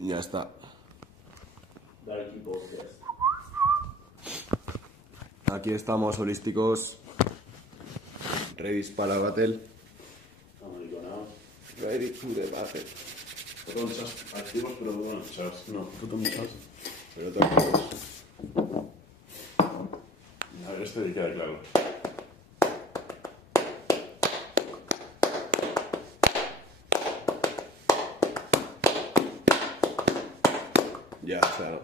Ya está. Darky Podcast. Aquí estamos, holísticos. Ready para battle. Americanos. Ready to the battle. Con chas activos, pero bueno, chas. No, puto mi chas. Pero tranquilos. A ver, este queda claro. Ya, claro.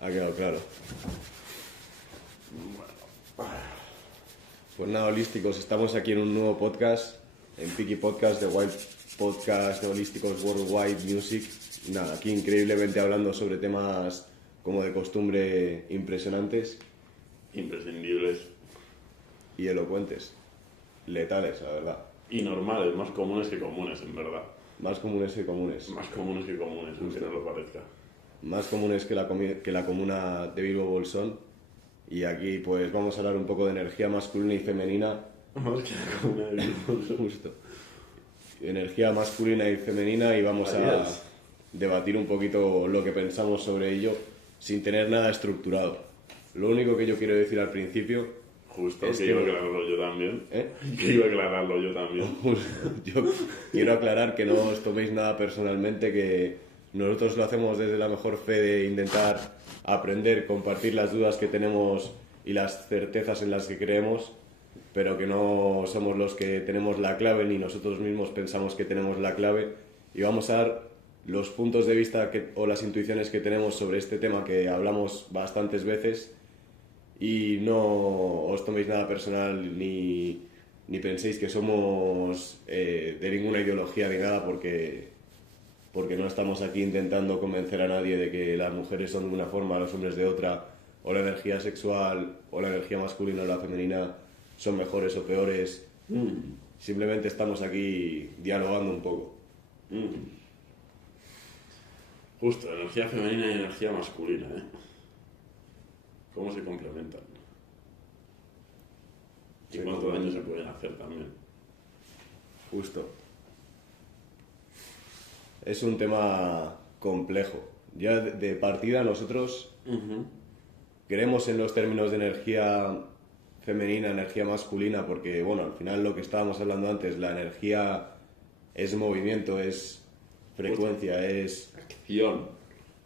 Ha quedado claro. Pues nada, holísticos, estamos aquí en un nuevo podcast, en Piki Podcast, de Wild Podcast de Holísticos Worldwide Music. Nada, aquí increíblemente hablando sobre temas como de costumbre impresionantes Imprescindibles. y elocuentes. Letales, la verdad. Y normales, más comunes que comunes, en verdad. Más comunes que comunes. Más comunes que comunes, aunque no lo parezca. Más comunes que la comuna de Bilbo Bolsón. Y aquí pues vamos a hablar un poco de energía masculina y femenina. Más que la comuna de Bilbao. Justo. Energía masculina y femenina, y vamos a Adiós. debatir un poquito lo que pensamos sobre ello sin tener nada estructurado. Lo único que yo quiero decir al principio Justo, Es que que- iba a aclararlo yo también. ¿eh? Que iba a aclararlo yo también. Yo quiero aclarar que no os toméis nada personalmente, que nosotros lo hacemos desde la mejor fe de intentar aprender, compartir las dudas que tenemos y las certezas en las que creemos, pero que no somos los que tenemos la clave, ni nosotros mismos pensamos que tenemos la clave, y vamos a dar los puntos de vista o las intuiciones que tenemos sobre este tema que hablamos bastantes veces. Y no os toméis nada personal ni penséis que somos de ninguna ideología ni nada, porque no estamos aquí intentando convencer a nadie de que las mujeres son de una forma, los hombres de otra, o la energía sexual o la energía masculina o la femenina son mejores o peores. Simplemente estamos aquí dialogando un poco. Justo, energía femenina y energía masculina, ¿eh? ¿Cómo se complementan? ¿Y Se cuánto daño se complementan. pueden hacer también? Justo. Es un tema complejo. Ya de partida nosotros creemos en los términos de energía femenina, energía masculina, porque, bueno, al final lo que estábamos hablando antes, la energía es movimiento, es frecuencia, es... Acción.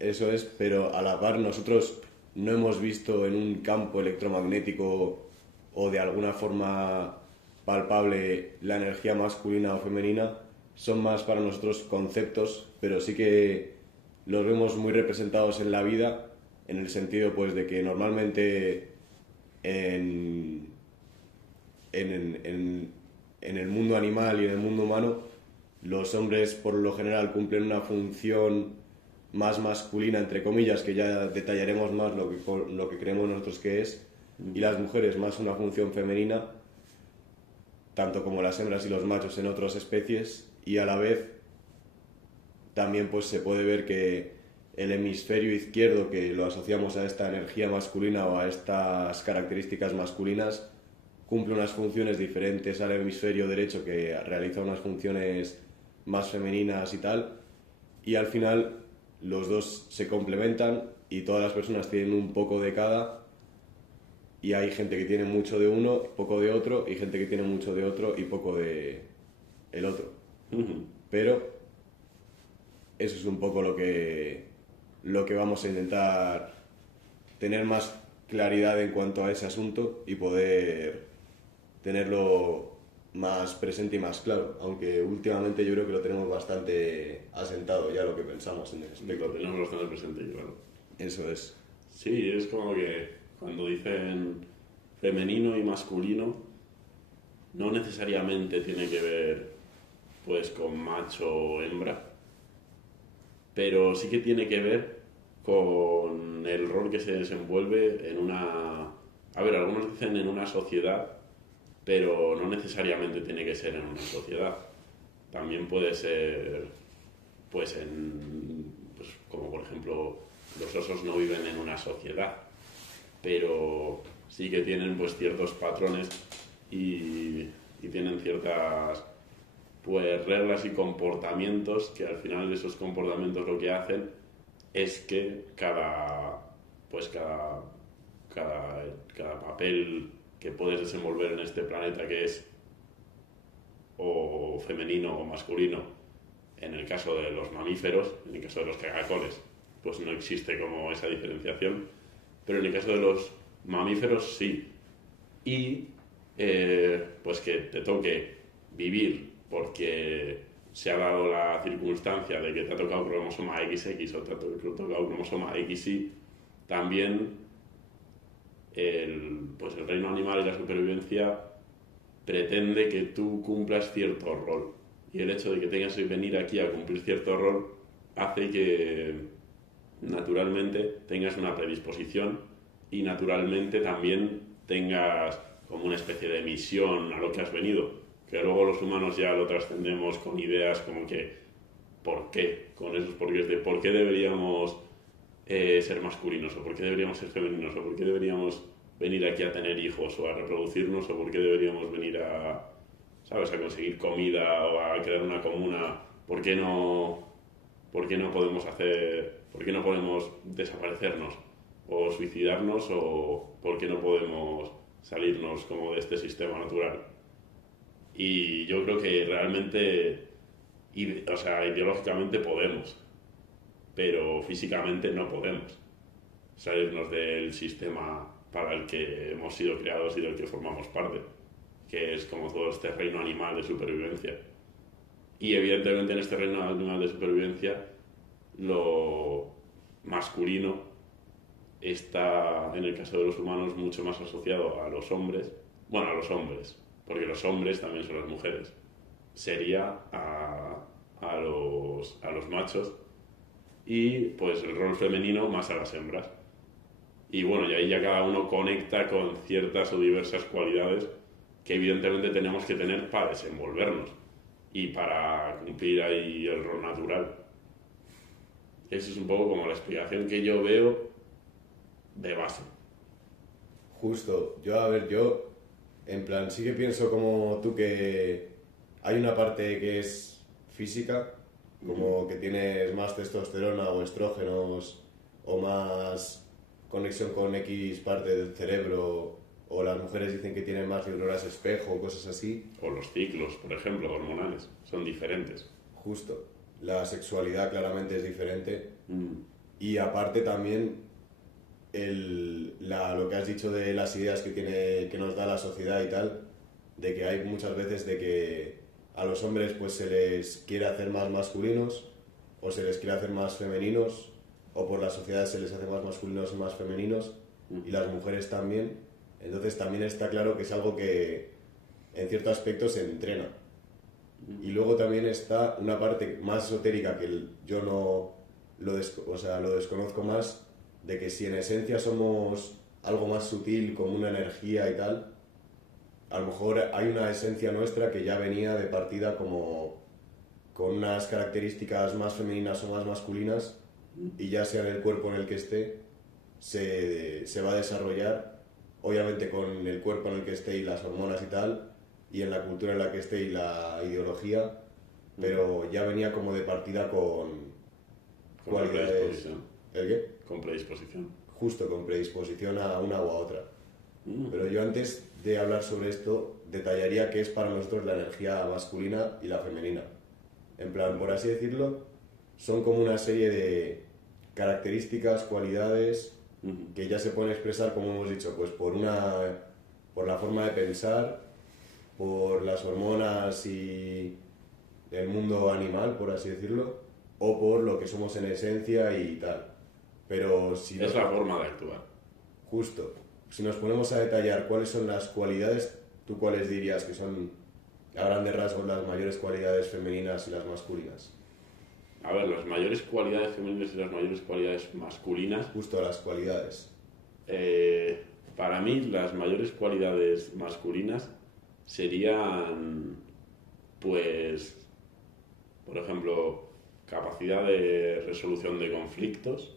Eso es, pero a la par nosotros no hemos visto en un campo electromagnético o de alguna forma palpable la energía masculina o femenina. Son más para nosotros conceptos, pero sí que los vemos muy representados en la vida, en el sentido pues de que normalmente en el mundo animal y en el mundo humano, los hombres por lo general cumplen una función más masculina, entre comillas, que ya detallaremos más lo que creemos nosotros que es, y las mujeres más una función femenina, tanto como las hembras y los machos en otras especies, y a la vez también pues se puede ver que el hemisferio izquierdo, que lo asociamos a esta energía masculina o a estas características masculinas, cumple unas funciones diferentes al hemisferio derecho, que realiza unas funciones más femeninas y tal, y al final los dos se complementan y todas las personas tienen un poco de cada, y hay gente que tiene mucho de uno, poco de otro, y gente que tiene mucho de otro y poco de el otro. Pero eso es un poco lo que vamos a intentar tener más claridad en cuanto a ese asunto y poder tenerlo más presente y más claro, aunque últimamente yo creo que lo tenemos bastante asentado ya lo que pensamos en el Lo aspecto. tenemos bastante presente, claro. Eso es. Sí, es como que cuando dicen femenino y masculino, no necesariamente tiene que ver pues con macho o hembra, pero sí que tiene que ver con el rol que se desenvuelve en una... A ver, algunos dicen en una sociedad, pero no necesariamente tiene que ser en una sociedad. También puede ser, pues, pues como por ejemplo, los osos no viven en una sociedad, pero sí que tienen pues ciertos patrones y tienen ciertas pues reglas y comportamientos que al final esos comportamientos lo que hacen es que cada papel que puedes desenvolver en este planeta, que es o femenino o masculino, en el caso de los mamíferos, en el caso de los caracoles, pues no existe como esa diferenciación, pero en el caso de los mamíferos sí. Y pues que te toque vivir porque se ha dado la circunstancia de que te ha tocado cromosoma XX o te ha tocado cromosoma XY, también pues el reino animal y la supervivencia pretende que tú cumplas cierto rol. Y el hecho de que tengas que venir aquí a cumplir cierto rol hace que naturalmente tengas una predisposición y naturalmente también tengas como una especie de misión a lo que has venido, que luego los humanos ya lo trascendemos con ideas como que ¿por qué? Con esos porqués de ¿por qué deberíamos ser masculinos? ¿O por qué deberíamos ser femeninos? ¿O por qué deberíamos venir aquí a tener hijos o a reproducirnos? ¿O por qué deberíamos venir a, ¿sabes?, a conseguir comida o a crear una comuna? ¿Por qué no podemos por qué no podemos desaparecernos o suicidarnos, o por qué no podemos salirnos como de este sistema natural? Y yo creo que realmente, ideológicamente podemos, pero físicamente no podemos salirnos del sistema para el que hemos sido creados y del que formamos parte, que es como todo este reino animal de supervivencia. Y evidentemente en este reino animal de supervivencia lo masculino está, en el caso de los humanos, mucho más asociado a los hombres. Bueno, a los hombres, porque los hombres también son las mujeres. Sería a los machos, y pues el rol femenino más a las hembras. Y bueno, y ahí ya cada uno conecta con ciertas o diversas cualidades que evidentemente tenemos que tener para desenvolvernos y para cumplir ahí el rol natural. Esa es un poco como la explicación que yo veo de base. Justo, yo en plan sí que pienso como tú que hay una parte que es física, como que tienes más testosterona o estrógenos o más conexión con X parte del cerebro, o las mujeres dicen que tienen más neuronas espejo o cosas así. O los ciclos, por ejemplo, hormonales, son diferentes. Justo, la sexualidad claramente es diferente. Y aparte también lo que has dicho de las ideas que nos da la sociedad y tal, de que hay muchas veces de que a los hombres pues se les quiere hacer más masculinos o se les quiere hacer más femeninos, o por la sociedad se les hace más masculinos y más femeninos, y las mujeres también. Entonces también está claro que es algo que en cierto aspecto se entrena. Y luego también está una parte más esotérica que yo no lo desconozco más, de que si en esencia somos algo más sutil, como una energía y tal, a lo mejor hay una esencia nuestra que ya venía de partida como con unas características más femeninas o más masculinas, y ya sea en el cuerpo en el que esté, se va a desarrollar, obviamente con el cuerpo en el que esté y las hormonas y tal, y en la cultura en la que esté y la ideología, pero ya venía como de partida con cualidades. Predisposición. ¿El qué? Con predisposición. Justo, con predisposición a una u a otra. Pero yo, antes de hablar sobre esto, detallaría qué es para nosotros la energía masculina y la femenina. En plan, por así decirlo, son como una serie de características, cualidades que ya se pueden expresar, como hemos dicho, pues por la forma de pensar, por las hormonas y el mundo animal, por así decirlo, o por lo que somos en esencia y tal. Pero si es la forma de actuar. Justo. Si nos ponemos a detallar cuáles son las cualidades, ¿tú cuáles dirías que son, a grandes rasgos, las mayores cualidades femeninas y las masculinas? A ver, las mayores cualidades femeninas y las mayores cualidades masculinas. Justo las cualidades. Para mí, las mayores cualidades masculinas serían, pues, por ejemplo, capacidad de resolución de conflictos.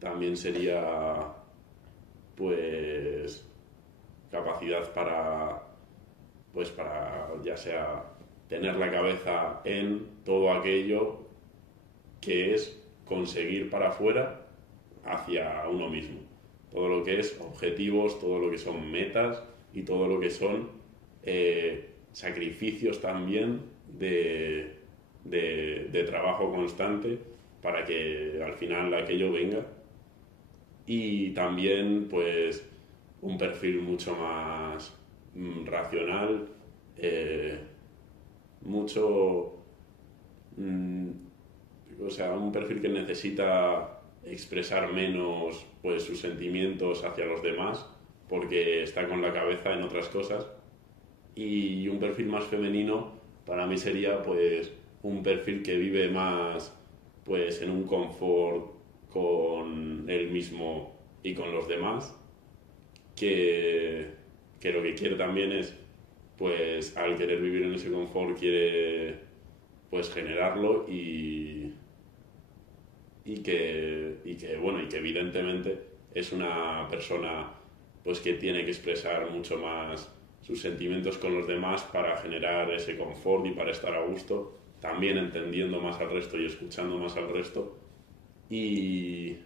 También sería, pues, capacidad para ya sea tener la cabeza en todo aquello que es conseguir para afuera hacia uno mismo. Todo lo que es objetivos, todo lo que son metas y todo lo que son sacrificios también de trabajo constante para que al final aquello venga. Y también pues un perfil mucho más racional, o sea, un perfil que necesita expresar menos pues sus sentimientos hacia los demás porque está con la cabeza en otras cosas. Y un perfil más femenino para mí sería pues un perfil que vive más pues en un confort con él mismo y con los demás, que lo que quiere también es, pues al querer vivir en ese confort quiere pues generarlo y que evidentemente es una persona pues que tiene que expresar mucho más sus sentimientos con los demás para generar ese confort y para estar a gusto, también entendiendo más al resto y escuchando más al resto, y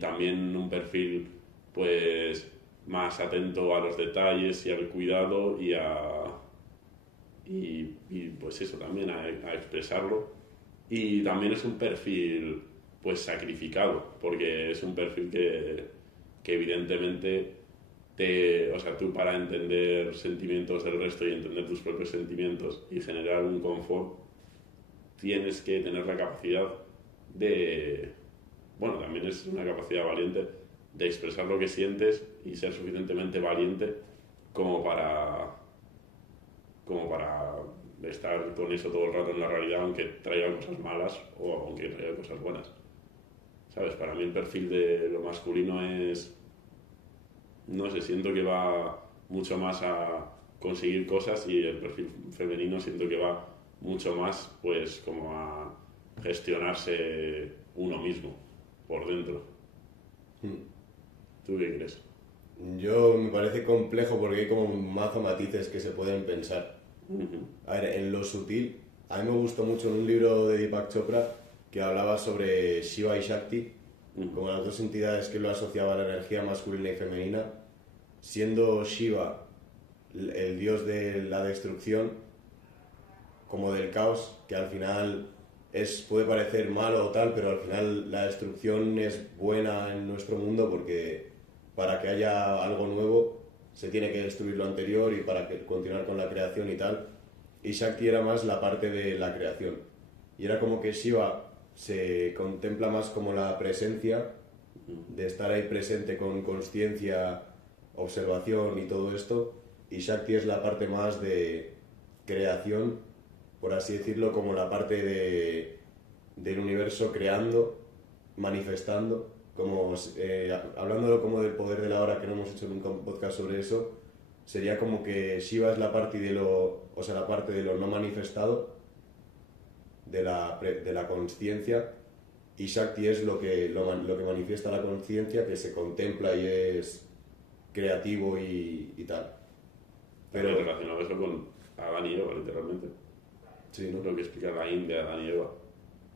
también un perfil pues más atento a los detalles y al cuidado y pues eso también a expresarlo. Y también es un perfil pues sacrificado, porque es un perfil que evidentemente o sea, tú para entender sentimientos del resto y entender tus propios sentimientos y generar un confort, tienes que tener la capacidad también es una capacidad valiente de expresar lo que sientes y ser suficientemente valiente como para estar con eso todo el rato en la realidad, aunque traiga cosas malas o aunque traiga cosas buenas. ¿Sabes? Para mí el perfil de lo masculino es, no sé, siento que va mucho más a conseguir cosas, y el perfil femenino siento que va mucho más pues como a gestionarse uno mismo por dentro. ¿Tú qué crees? Yo me parece complejo porque hay como mazo matices que se pueden pensar. A ver, en lo sutil, a mí me gustó mucho en un libro de Deepak Chopra que hablaba sobre Shiva y Shakti, como las dos entidades que lo asociaban a la energía masculina y femenina, siendo Shiva el dios de la destrucción, como del caos, que al final puede parecer malo o tal, pero al final la destrucción es buena en nuestro mundo porque para que haya algo nuevo se tiene que destruir lo anterior y para continuar con la creación y tal. Y Shakti era más la parte de la creación. Y era como que Shiva se contempla más como la presencia, de estar ahí presente con consciencia, observación y todo esto. Y Shakti es la parte más de creación, por así decirlo, como la parte del universo creando, manifestando, como hablándolo como del poder de la hora, que no hemos hecho nunca un podcast sobre eso, sería como que Shiva es la parte la parte de lo no manifestado, de la consciencia, y Shakti es lo que manifiesta la consciencia, que se contempla y es creativo y tal. Pero relacionado eso con Adán y Eva, literalmente. Sí, ¿no? Lo que explica Caín de Adán y Eva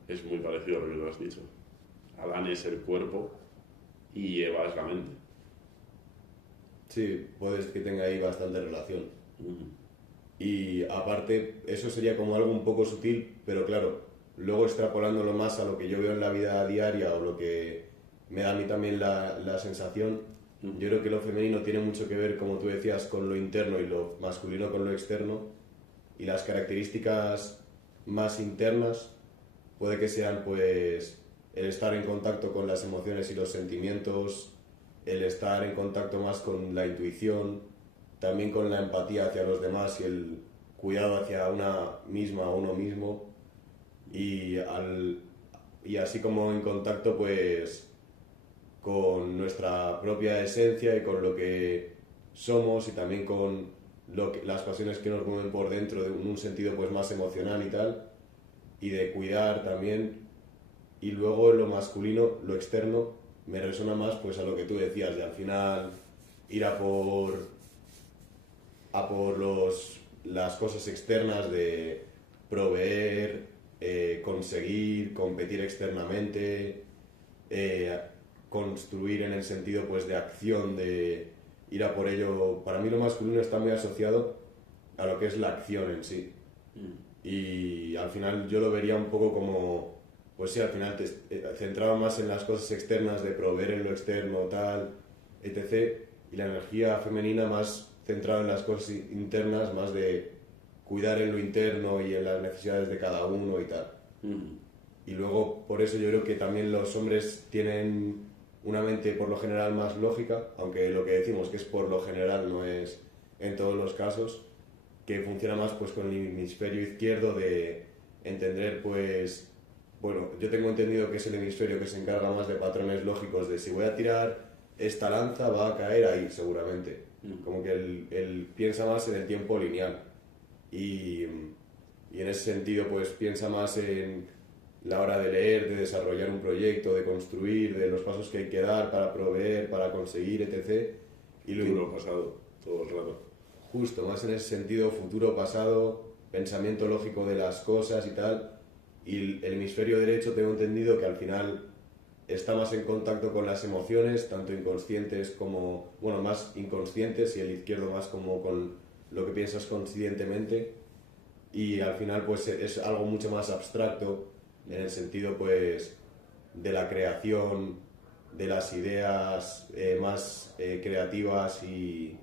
es muy parecido a lo que tú has dicho. Adán es el cuerpo y Eva es la mente. Sí, puede que tenga ahí bastante relación. Y aparte, eso sería como algo un poco sutil, pero claro, luego extrapolándolo más a lo que yo veo en la vida diaria o lo que me da a mí también la sensación, yo creo que lo femenino tiene mucho que ver, como tú decías, con lo interno y lo masculino con lo externo, y las características más internas puede que sean pues el estar en contacto con las emociones y los sentimientos, el estar en contacto más con la intuición, también con la empatía hacia los demás y el cuidado hacia una misma o uno mismo, y así como en contacto pues con nuestra propia esencia y con lo que somos, y también con las pasiones que nos mueven por dentro en un sentido pues más emocional y tal, y de cuidar también. Y luego lo masculino, lo externo, me resuena más pues a lo que tú decías, de al final ir a por las cosas externas de proveer, conseguir, competir externamente, construir en el sentido pues de acción, de ir a por ello. Para mí lo masculino está muy asociado a lo que es la acción en sí. Y al final yo lo vería un poco como, pues sí, al final centrado más en las cosas externas, de proveer en lo externo, tal, etc. Y la energía femenina más centrada en las cosas internas, más de cuidar en lo interno y en las necesidades de cada uno y tal. Y luego, por eso yo creo que también los hombres tienen una mente por lo general más lógica, aunque lo que decimos que es por lo general no es en todos los casos, que funciona más pues con el hemisferio izquierdo de entender pues, bueno, yo tengo entendido que es el hemisferio que se encarga más de patrones lógicos, de si voy a tirar esta lanza va a caer ahí seguramente, como que él piensa más en el tiempo lineal y en ese sentido pues piensa más en la hora de leer, de desarrollar un proyecto, de construir, de los pasos que hay que dar para proveer, para conseguir, etc. Y futuro, pasado, todo el rato. Justo, más en ese sentido, futuro, pasado, pensamiento lógico de las cosas y tal. Y el hemisferio derecho tengo entendido que al final está más en contacto con las emociones, tanto inconscientes como, bueno, más inconscientes, y el izquierdo más como con lo que piensas conscientemente. Y al final pues es algo mucho más abstracto en el sentido pues de la creación, de las ideas más creativas y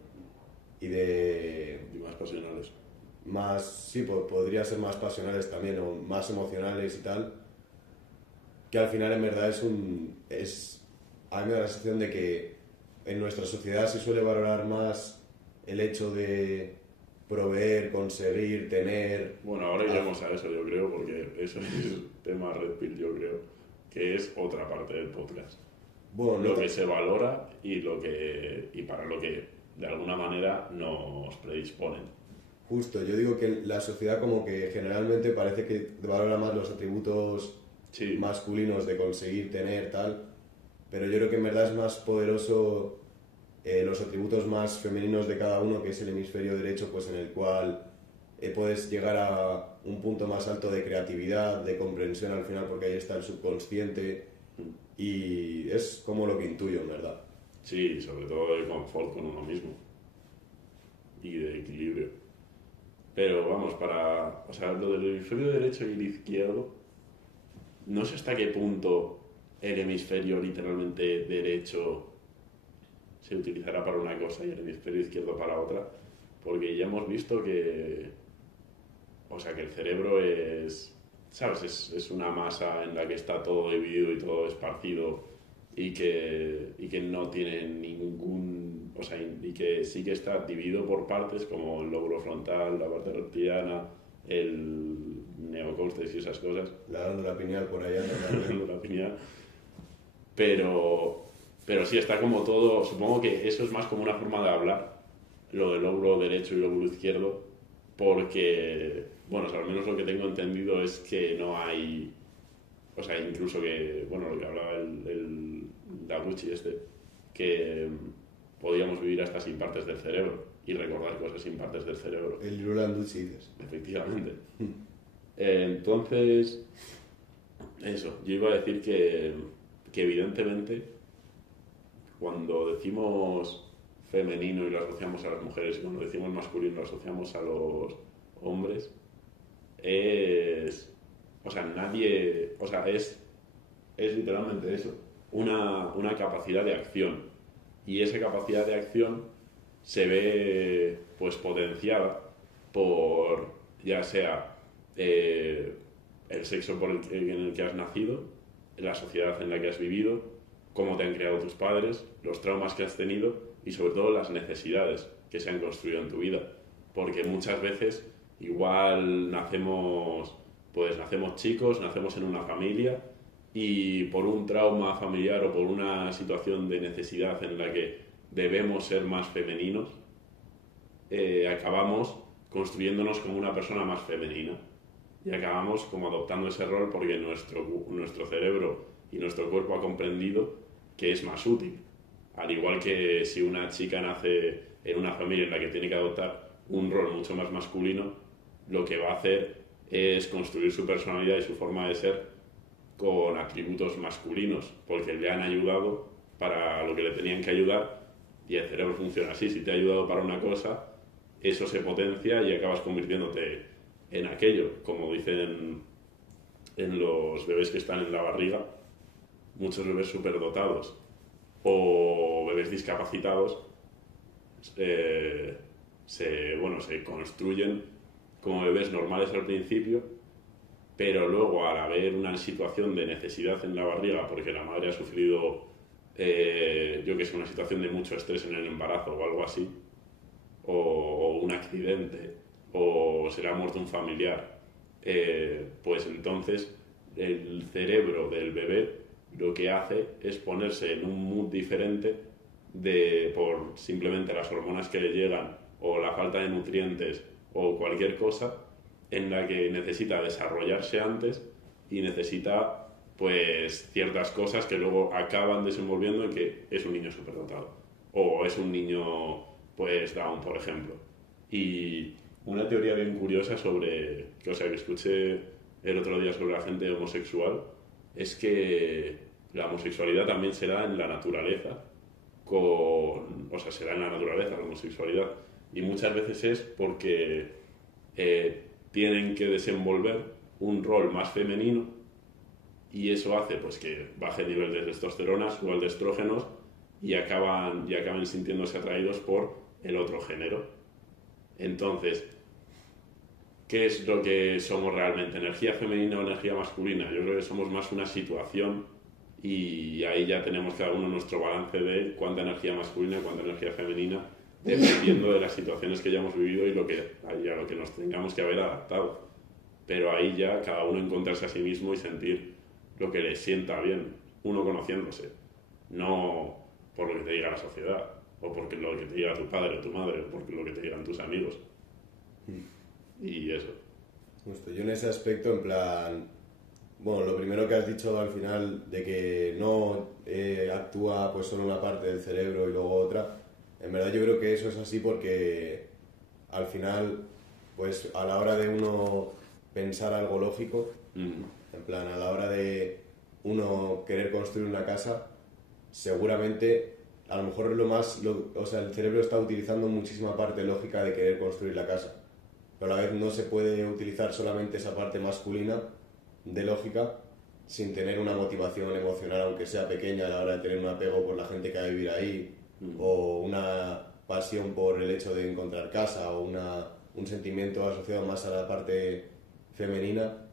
más pasionales. Más, sí, podría ser más pasionales también, o más emocionales y tal, que al final en verdad a mí me da la sensación de que en nuestra sociedad se suele valorar más el hecho de proveer, conseguir, tener... Bueno, ahora iremos a eso, yo creo, porque eso es tema Red Pill, yo creo, que es otra parte del podcast. Bueno, lo que se valora y para lo que de alguna manera nos predisponen. Justo, yo digo que la sociedad como que generalmente parece que valora más los atributos masculinos de conseguir, tener, tal, pero yo creo que en verdad es más poderoso los atributos más femeninos de cada uno, que es el hemisferio derecho, pues en el cual puedes llegar a un punto más alto de creatividad, de comprensión al final, porque ahí está el subconsciente, y es como lo que intuyo, en verdad. Sí, sobre todo de confort con uno mismo y de equilibrio. Pero vamos, o sea, lo del hemisferio derecho y el izquierdo, no sé hasta qué punto el hemisferio literalmente derecho se utilizará para una cosa y el hemisferio izquierdo para otra, porque ya hemos visto que, o sea, que el cerebro es, ¿sabes? Es una masa en la que está todo dividido y todo esparcido y que no tiene ningún, o sea, y que sí que está dividido por partes como el lóbulo frontal, la parte reptiliana, el neocórtex y esas cosas. La glándula pineal por allá. La glándula pineal. Pero sí, está como todo, supongo que eso es más como una forma de hablar, lo del lóbulo derecho y lóbulo izquierdo, porque, bueno, o sea, al menos lo que tengo entendido es que no hay, o sea, incluso que, bueno, lo que hablaba el Daguchi que podíamos vivir hasta sin partes del cerebro y recordar cosas sin partes del cerebro. El Lulanducci, dices. Efectivamente. Entonces, eso, yo iba a decir que evidentemente cuando decimos femenino y lo asociamos a las mujeres y cuando decimos masculino lo asociamos a los hombres, o sea, es literalmente eso, una capacidad de acción, y esa capacidad de acción se ve pues potenciada por ya sea el sexo en el que has nacido, la sociedad en la que has vivido, cómo te han criado tus padres, los traumas que has tenido y sobre todo las necesidades que se han construido en tu vida. Porque muchas veces igual nacemos chicos, nacemos en una familia y por un trauma familiar o por una situación de necesidad en la que debemos ser más femeninos, acabamos construyéndonos como una persona más femenina y acabamos como adoptando ese rol porque nuestro cerebro y nuestro cuerpo ha comprendido que es más útil. Al igual que si una chica nace en una familia en la que tiene que adoptar un rol mucho más masculino, lo que va a hacer es construir su personalidad y su forma de ser con atributos masculinos, porque le han ayudado para lo que le tenían que ayudar, y el cerebro funciona así. Si te ha ayudado para una cosa, eso se potencia y acabas convirtiéndote en aquello, como dicen en los bebés que están en la barriga, muchos bebés superdotados o bebés discapacitados se construyen como bebés normales al principio, pero luego al haber una situación de necesidad en la barriga porque la madre ha sufrido yo que sé, una situación de mucho estrés en el embarazo o algo así, o un accidente, o se le ha muerto un familiar, pues entonces el cerebro del bebé lo que hace es ponerse en un mood diferente por simplemente las hormonas que le llegan o la falta de nutrientes o cualquier cosa en la que necesita desarrollarse antes y necesita pues ciertas cosas que luego acaban desenvolviendo en que es un niño superdotado o es un niño pues Down, por ejemplo. Y una teoría bien curiosa que escuché el otro día sobre la gente homosexual es que la homosexualidad también se da en la naturaleza, se da en la naturaleza la homosexualidad, y muchas veces es porque tienen que desenvolver un rol más femenino y eso hace pues que baje el nivel de testosterona, suba el de estrógenos y acaban sintiéndose atraídos por el otro género. Entonces, ¿qué es lo que somos realmente? ¿Energía femenina o energía masculina? Yo creo que somos más una situación y ahí ya tenemos cada uno nuestro balance de cuánta energía masculina y cuánta energía femenina, dependiendo de las situaciones que hayamos vivido y a lo que nos tengamos que haber adaptado. Pero ahí ya cada uno encontrarse a sí mismo y sentir lo que le sienta bien, uno conociéndose, no por lo que te diga la sociedad, o por lo que te diga tu padre o tu madre, o por lo que te digan tus amigos. Y eso. Justo, yo en ese aspecto, en plan, bueno, lo primero que has dicho al final de que no actúa pues solo una parte del cerebro y luego otra, en verdad yo creo que eso es así porque al final, pues a la hora de uno pensar algo lógico, en plan, a la hora de uno querer construir una casa, seguramente a lo mejor el cerebro está utilizando muchísima parte lógica de querer construir la casa, pero a la vez no se puede utilizar solamente esa parte masculina de lógica sin tener una motivación emocional, aunque sea pequeña, a la hora de tener un apego por la gente que va a vivir ahí, o una pasión por el hecho de encontrar casa, o un sentimiento asociado más a la parte femenina.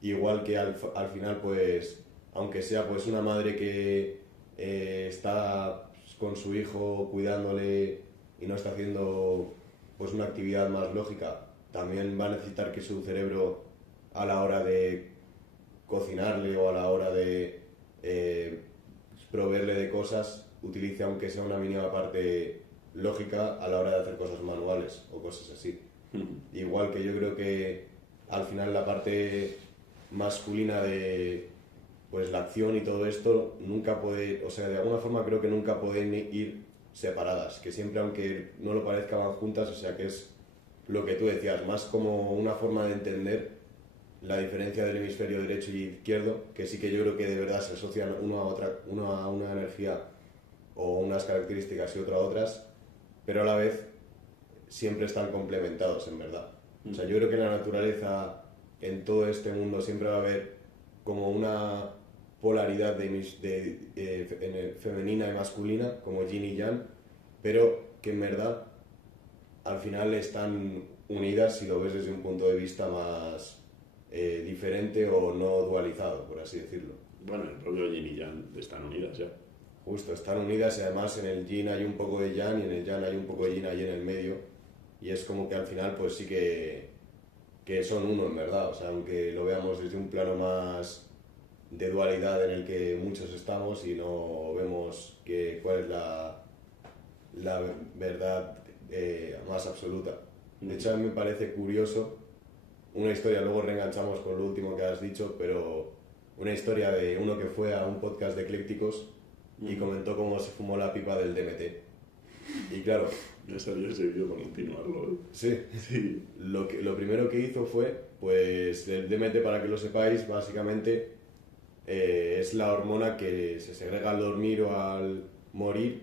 Igual que al final, pues, aunque sea pues una madre que está con su hijo cuidándole y no está haciendo pues una actividad más lógica, también va a necesitar que su cerebro, a la hora de cocinarle o a la hora de proveerle de cosas, utilice aunque sea una mínima parte lógica a la hora de hacer cosas manuales o cosas así. Igual que yo creo que al final la parte masculina de pues la acción y todo esto nunca puede, o sea, de alguna forma creo que nunca pueden ir separadas, que siempre, aunque no lo parezca, van juntas, o sea, que es lo que tú decías, más como una forma de entender la diferencia del hemisferio derecho y izquierdo, que sí que yo creo que de verdad se asocian uno a otra, uno a una energía o unas características y otro a otras, pero a la vez siempre están complementados, en verdad. O sea, yo creo que en la naturaleza, en todo este mundo, siempre va a haber como una polaridad femenina y masculina, como yin y yang, pero que en verdad al final están unidas si lo ves desde un punto de vista más diferente o no dualizado, por así decirlo. Bueno, el propio yin y yang están unidas ya. Justo, están unidas y además en el yin hay un poco de yang y en el yang hay un poco de yin ahí en el medio, y es como que al final pues sí que son uno en verdad, o sea, aunque lo veamos desde un plano más de dualidad en el que muchos estamos y no vemos cuál es la verdad más absoluta. De hecho, a mí me parece curioso una historia, luego reenganchamos con lo último que has dicho, pero una historia de uno que fue a un podcast de eclécticos y comentó cómo se fumó la pipa del DMT. Y claro, Me salió ese vídeo para continuarlo. sí, Sí. lo primero que hizo fue, pues el DMT, para que lo sepáis, básicamente es la hormona que se segrega al dormir o al morir,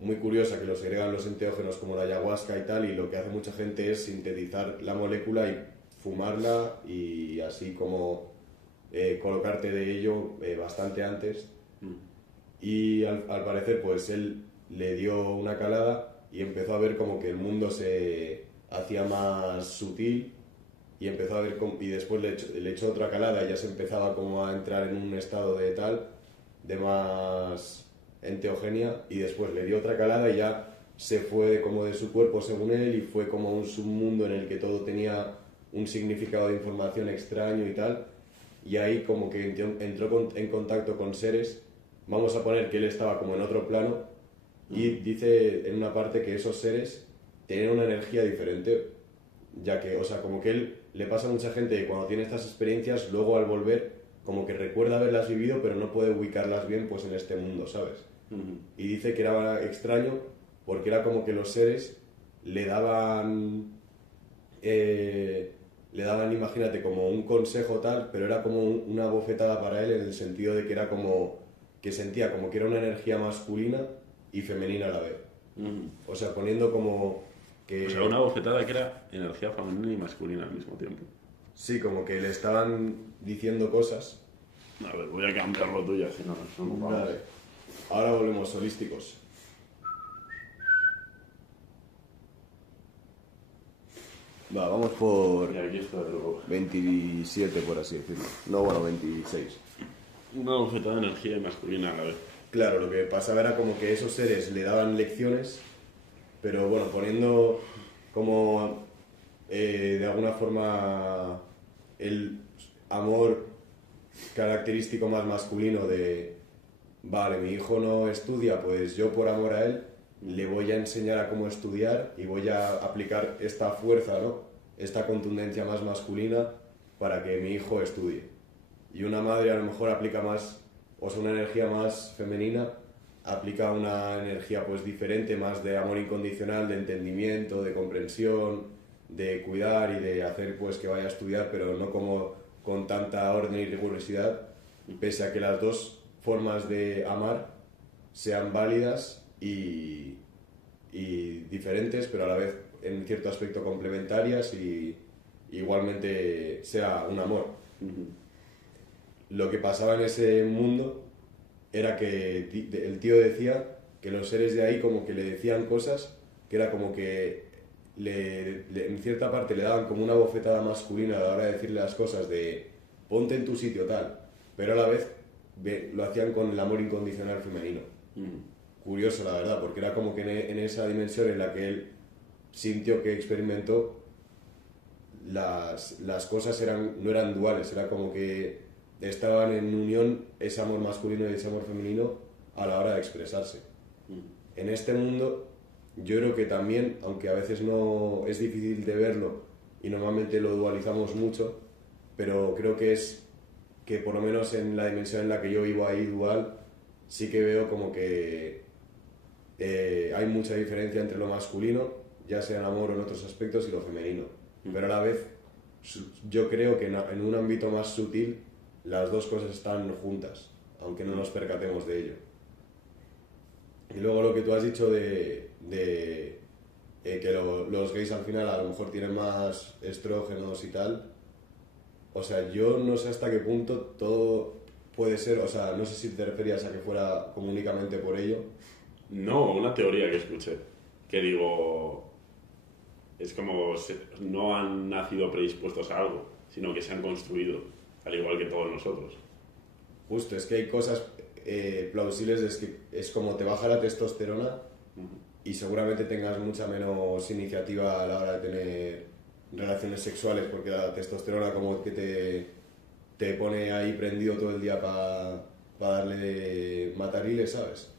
muy curiosa, que lo segregan los enteógenos como la ayahuasca y tal, y lo que hace mucha gente es sintetizar la molécula y fumarla y así como colocarte de ello bastante antes. Y al parecer pues él le dio una calada y empezó a ver como que el mundo se hacía más sutil y empezó a ver y después le echó otra calada y ya se empezaba como a entrar en un estado de tal, de más enteogenia, y después le dio otra calada y ya se fue como de su cuerpo según él y fue como un submundo en el que todo tenía un significado de información extraño y tal, y ahí como que entró en contacto con seres. Vamos a poner que él estaba como en otro plano y dice en una parte que esos seres tienen una energía diferente, ya que, o sea, como que él le pasa a mucha gente que cuando tiene estas experiencias, luego al volver, como que recuerda haberlas vivido, pero no puede ubicarlas bien pues en este mundo, ¿sabes? Y dice que era extraño porque era como que los seres le daban, imagínate, como un consejo tal, pero era como una bofetada para él en el sentido de que era como que sentía como que era una energía masculina y femenina a la vez. O sea, poniendo como que... O sea, una bofetada que era energía femenina y masculina al mismo tiempo. Sí, como que le estaban diciendo cosas. A ver, voy a cambiar lo tuyo, si no, no nos vamos. Vale. Ahora volvemos holísticos. Va, vamos por Y aquí está el logo. 27, por así decirlo. No, bueno, 26. Una bofetada de energía y masculina a la vez. Claro, lo que pasaba era como que esos seres le daban lecciones, pero bueno, poniendo como de alguna forma el amor característico más masculino de, vale, mi hijo no estudia, pues yo por amor a él le voy a enseñar a cómo estudiar y voy a aplicar esta fuerza, ¿no? Esta contundencia más masculina para que mi hijo estudie. Y una madre a lo mejor aplica más, o sea, una energía más femenina, aplica una energía pues diferente, más de amor incondicional, de entendimiento, de comprensión, de cuidar y de hacer pues que vaya a estudiar, pero no como con tanta orden y rigurosidad, pese a que las dos formas de amar sean válidas y diferentes, pero a la vez en cierto aspecto complementarias y igualmente sea un amor. Lo que pasaba en ese mundo era que el tío decía que los seres de ahí como que le decían cosas que era como que en cierta parte le daban como una bofetada masculina a la hora de decirle las cosas de ponte en tu sitio tal, pero a la vez lo hacían con el amor incondicional femenino. Curioso, la verdad, porque era como que en esa dimensión en la que él sintió que experimentó, las cosas no eran duales, era como que estaban en unión ese amor masculino y ese amor femenino a la hora de expresarse. En este mundo yo creo que también, aunque a veces no es difícil de verlo y normalmente lo dualizamos mucho, pero creo que es que por lo menos en la dimensión en la que yo vivo ahí dual, sí que veo como que hay mucha diferencia entre lo masculino, ya sea en amor o en otros aspectos, y lo femenino. Pero a la vez yo creo que en un ámbito más sutil las dos cosas están juntas, aunque no nos percatemos de ello. Y luego lo que tú has dicho de que los gays al final a lo mejor tienen más estrógenos y tal, o sea, yo no sé hasta qué punto todo puede ser, o sea, no sé si te referías a que fuera como únicamente por ello. No, una teoría que escuché, que digo, es como no han nacido predispuestos a algo, sino que se han construido, al igual que todos nosotros. Justo, es que hay cosas plausibles, es como te baja la testosterona y seguramente tengas mucha menos iniciativa a la hora de tener relaciones sexuales, porque la testosterona como que te pone ahí prendido todo el día para darle de matariles, ¿sabes?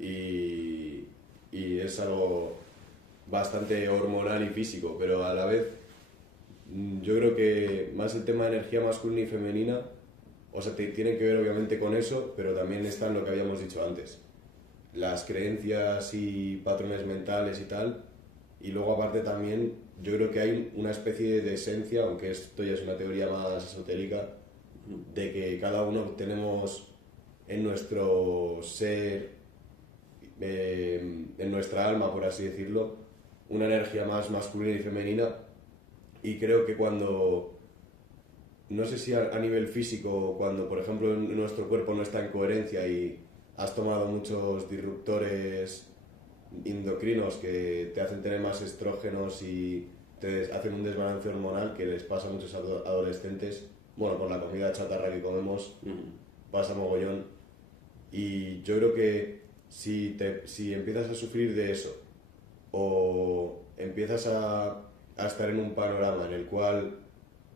Y es algo bastante hormonal y físico, pero a la vez yo creo que más el tema de energía masculina y femenina, o sea, tienen que ver obviamente con eso, pero también está en lo que habíamos dicho antes, las creencias y patrones mentales y tal. Y luego aparte también yo creo que hay una especie de esencia, aunque esto ya es una teoría más esotérica, de que cada uno tenemos en nuestro ser, en nuestra alma, por así decirlo, una energía más masculina y femenina. Y creo que cuando, no sé si a nivel físico, cuando por ejemplo nuestro cuerpo no está en coherencia y has tomado muchos disruptores endocrinos que te hacen tener más estrógenos y te hacen un desbalance hormonal que les pasa a muchos adolescentes, bueno, por la comida chatarra que comemos, pasa mogollón. Y yo creo que si empiezas a sufrir de eso o empiezas a estar en un panorama en el cual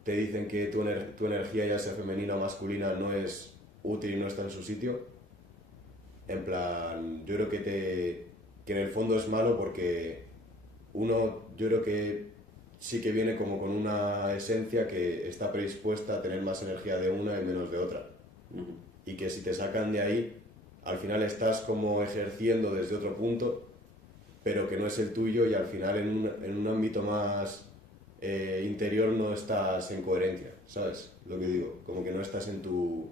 te dicen que tu energía, ya sea femenina o masculina, no es útil y no está en su sitio, en plan, yo creo que en el fondo es malo porque uno, yo creo que sí que viene como con una esencia que está predispuesta a tener más energía de una y menos de otra. Y que si te sacan de ahí, al final estás como ejerciendo desde otro punto, pero que no es el tuyo y al final en un ámbito más interior no estás en coherencia, ¿sabes? Lo que digo, como que no estás en tu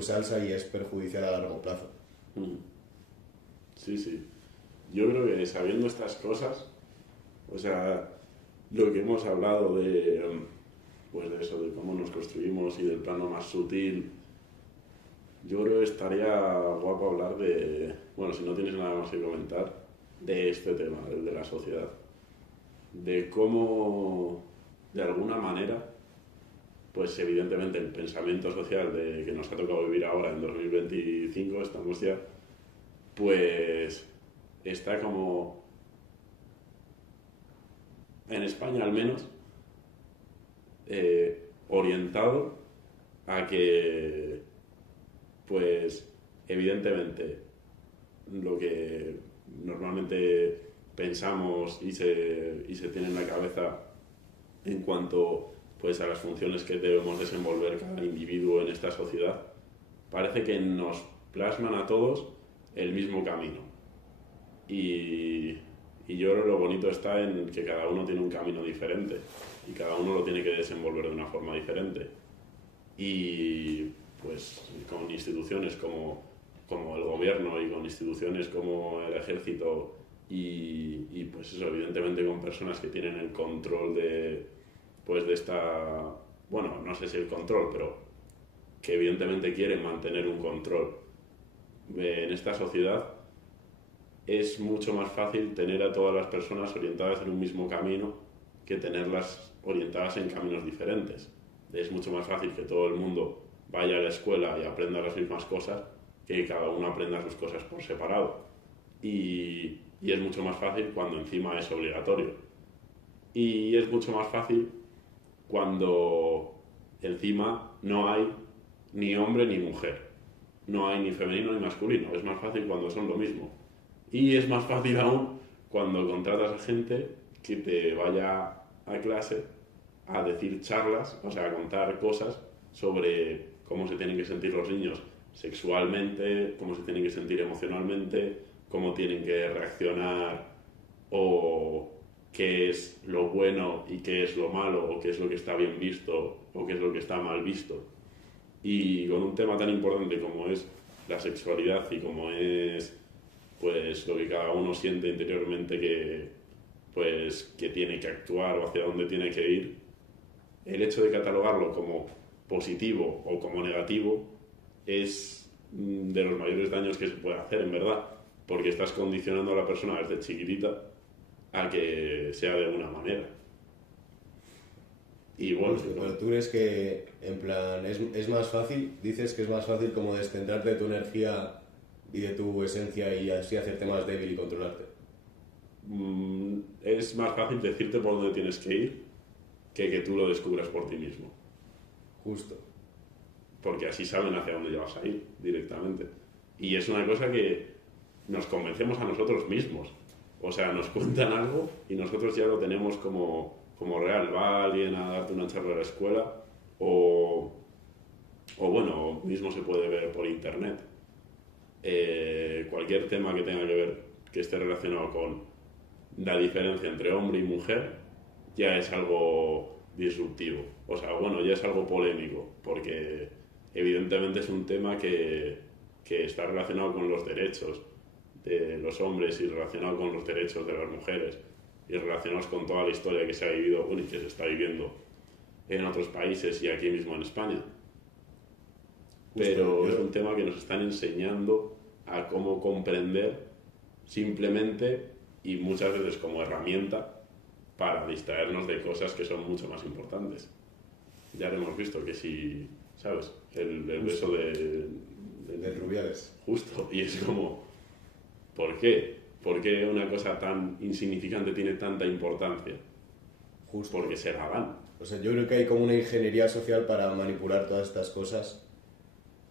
salsa y es perjudicial a largo plazo. Sí, sí. Yo creo que sabiendo estas cosas, o sea, lo que hemos hablado de, pues de eso, de cómo nos construimos y del plano más sutil, yo creo que estaría guapo hablar de, bueno, si no tienes nada más que comentar, de este tema, el de la sociedad. De cómo, de alguna manera, pues evidentemente el pensamiento social de que nos ha tocado vivir ahora en 2025, estamos ya, pues está como, en España al menos, orientado a que, pues evidentemente, lo que normalmente pensamos y se tiene en la cabeza en cuanto pues a las funciones que debemos desenvolver cada individuo en esta sociedad, parece que nos plasman a todos el mismo camino. Y yo creo que lo bonito está en que cada uno tiene un camino diferente y cada uno lo tiene que desenvolver de una forma diferente. Y pues con instituciones como el gobierno y con instituciones como el ejército y pues eso, evidentemente con personas que tienen el control de esta, bueno, no sé si el control, pero que evidentemente quieren mantener un control en esta sociedad, es mucho más fácil tener a todas las personas orientadas en un mismo camino que tenerlas orientadas en caminos diferentes. Es mucho más fácil que todo el mundo vaya a la escuela y aprenda las mismas cosas que cada uno aprenda sus cosas por separado. Y es mucho más fácil cuando encima es obligatorio. Y es mucho más fácil cuando encima no hay ni hombre ni mujer. No hay ni femenino ni masculino. Es más fácil cuando son lo mismo. Y es más fácil aún cuando contratas a gente que te vaya a clase a decir charlas, o sea, a contar cosas sobre cómo se tienen que sentir los niños sexualmente, cómo se tienen que sentir emocionalmente, cómo tienen que reaccionar o qué es lo bueno y qué es lo malo o qué es lo que está bien visto o qué es lo que está mal visto. Y con un tema tan importante como es la sexualidad y como es pues lo que cada uno siente interiormente que tiene que actuar o hacia dónde tiene que ir, el hecho de catalogarlo como positivo o como negativo es de los mayores daños que se puede hacer, en verdad, porque estás condicionando a la persona desde chiquitita a que sea de una manera. Y bueno, pero tú crees que, en plan, es más fácil, dices que es más fácil como descentrarte de tu energía y de tu esencia y así hacerte más débil y controlarte. Es más fácil decirte por dónde tienes que ir que tú lo descubras por ti mismo. Justo. Porque así saben hacia dónde vas a ir directamente. Y es una cosa que nos convencemos a nosotros mismos. O sea, nos cuentan algo y nosotros ya lo tenemos como real. Va alguien a darte una charla a la escuela o bueno, mismo se puede ver por internet. cualquier tema que tenga que ver, que esté relacionado con la diferencia entre hombre y mujer, ya es algo disruptivo. O sea, bueno, ya es algo polémico, porque evidentemente es un tema que está relacionado con los derechos de los hombres y relacionado con los derechos de las mujeres y relacionados con toda la historia que se ha vivido, bueno, y que se está viviendo en otros países y aquí mismo en España. Pero es un tema que nos están enseñando a cómo comprender simplemente y muchas veces como herramienta para distraernos de cosas que son mucho más importantes. Ya lo hemos visto que si, ¿sabes? El beso de Rubiales. Justo, y es como, ¿por qué? ¿Por qué una cosa tan insignificante tiene tanta importancia? Justo. Porque se la dan. O sea, yo creo que hay como una ingeniería social para manipular todas estas cosas,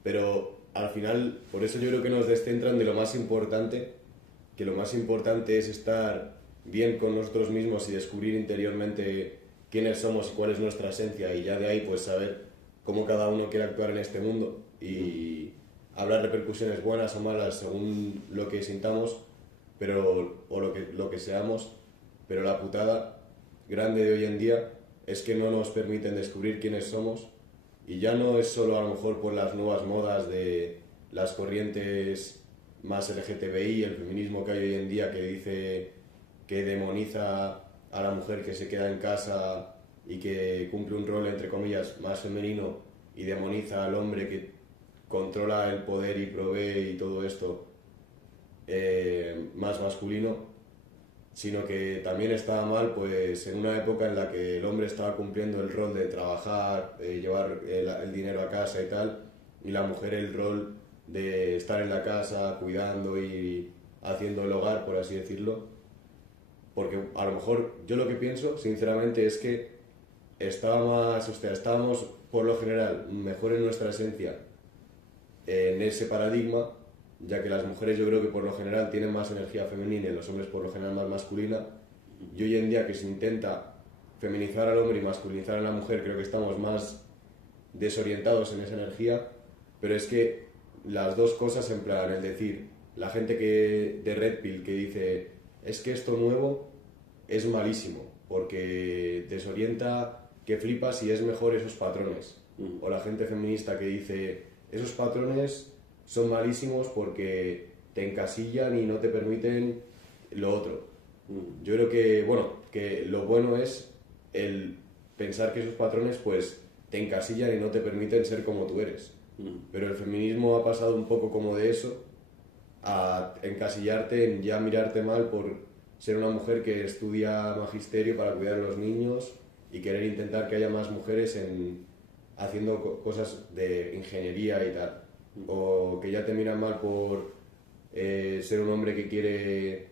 pero al final, por eso yo creo que nos descentran de lo más importante, que lo más importante es estar bien con nosotros mismos y descubrir interiormente quiénes somos y cuál es nuestra esencia, y ya de ahí pues saber cómo cada uno quiere actuar en este mundo y habrá repercusiones buenas o malas según lo que sintamos, pero, o lo que seamos, pero la putada grande de hoy en día es que no nos permiten descubrir quiénes somos, y ya no es solo a lo mejor por las nuevas modas de las corrientes más LGTBI, el feminismo que hay hoy en día que dice que demoniza a la mujer que se queda en casa y que cumple un rol entre comillas más femenino, y demoniza al hombre que controla el poder y provee y todo esto más masculino, sino que también estaba mal pues en una época en la que el hombre estaba cumpliendo el rol de trabajar, llevar el dinero a casa y tal, y la mujer el rol de estar en la casa cuidando y haciendo el hogar, por así decirlo. Porque a lo mejor yo lo que pienso sinceramente es que estábamos por lo general mejor en nuestra esencia en ese paradigma, ya que las mujeres yo creo que por lo general tienen más energía femenina y los hombres por lo general más masculina, y hoy en día que se intenta feminizar al hombre y masculinizar a la mujer, creo que estamos más desorientados en esa energía. Pero es que las dos cosas, en plan, el decir, la gente de Red Pill que dice es que esto nuevo es malísimo porque desorienta que flipas y es mejor esos patrones, o la gente feminista que dice esos patrones son malísimos porque te encasillan y no te permiten lo otro. Yo creo que, bueno, que lo bueno es el pensar que esos patrones pues te encasillan y no te permiten ser como tú eres. Pero el feminismo ha pasado un poco como de eso a encasillarte en ya mirarte mal por ser una mujer que estudia magisterio para cuidar a los niños y querer intentar que haya más mujeres haciendo cosas de ingeniería y tal. O que ya te miran mal por ser un hombre que quiere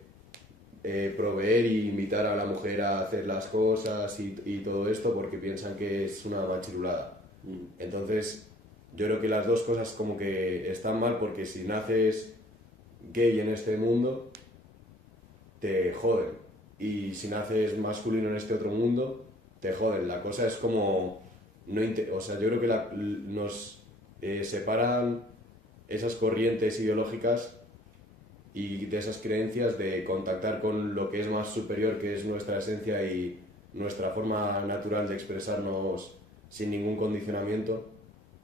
proveer y invitar a la mujer a hacer las cosas y todo esto porque piensan que es una machirulada. Entonces yo creo que las dos cosas como que están mal, porque si naces gay en este mundo te joden, y si naces masculino en este otro mundo te joden. La cosa es como o sea, yo creo que nos separan esas corrientes ideológicas y de esas creencias de contactar con lo que es más superior, que es nuestra esencia y nuestra forma natural de expresarnos sin ningún condicionamiento,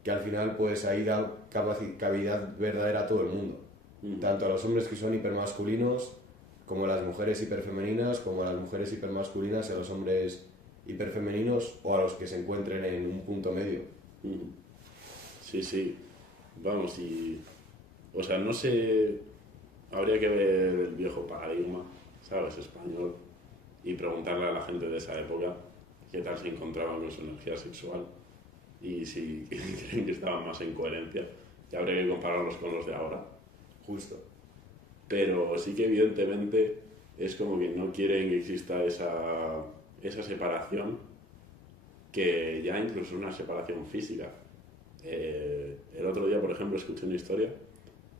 que al final pues ahí da cavidad verdadera a todo el mundo, tanto a los hombres que son hipermasculinos como a las mujeres hiperfemeninas, como a las mujeres hipermasculinas y a los hombres hiperfemeninos, o a los que se encuentren en un punto medio. Sí, sí, vamos, o sea, no sé, habría que ver el viejo paradigma, ¿sabes?, español, y preguntarle a la gente de esa época qué tal se encontraban con su energía sexual y si creen que estaban más en coherencia, y habría que compararlos con los de ahora. Justo. Pero sí que evidentemente es como que no quieren que exista esa separación, que ya incluso es una separación física. El otro día, por ejemplo, escuché una historia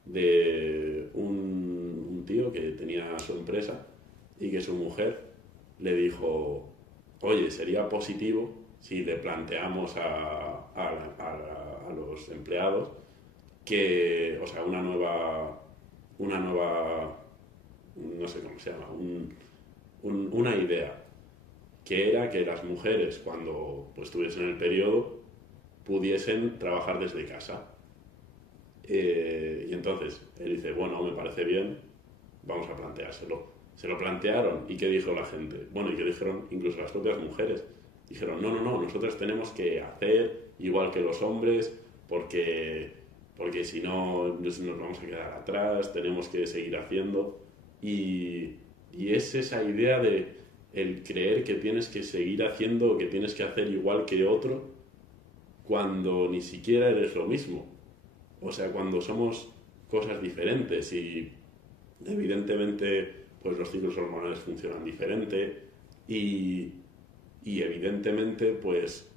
de un tío que tenía su empresa y que su mujer le dijo: oye, sería positivo si le planteamos a los empleados que, o sea, una nueva una nueva, no sé cómo se llama, una idea, que era que las mujeres cuando pues tuviesen el periodo pudiesen trabajar desde casa. Y entonces él dice, bueno, me parece bien, vamos a planteárselo. Se lo plantearon y ¿qué dijo la gente? Bueno, y ¿qué dijeron incluso las propias mujeres? Dijeron, no, nosotros tenemos que hacer igual que los hombres porque si no nos vamos a quedar atrás, tenemos que seguir haciendo. Y es esa idea de el creer que tienes que seguir haciendo, que tienes que hacer igual que otro, cuando ni siquiera eres lo mismo. O sea, cuando somos cosas diferentes y evidentemente pues los ciclos hormonales funcionan diferente y evidentemente pues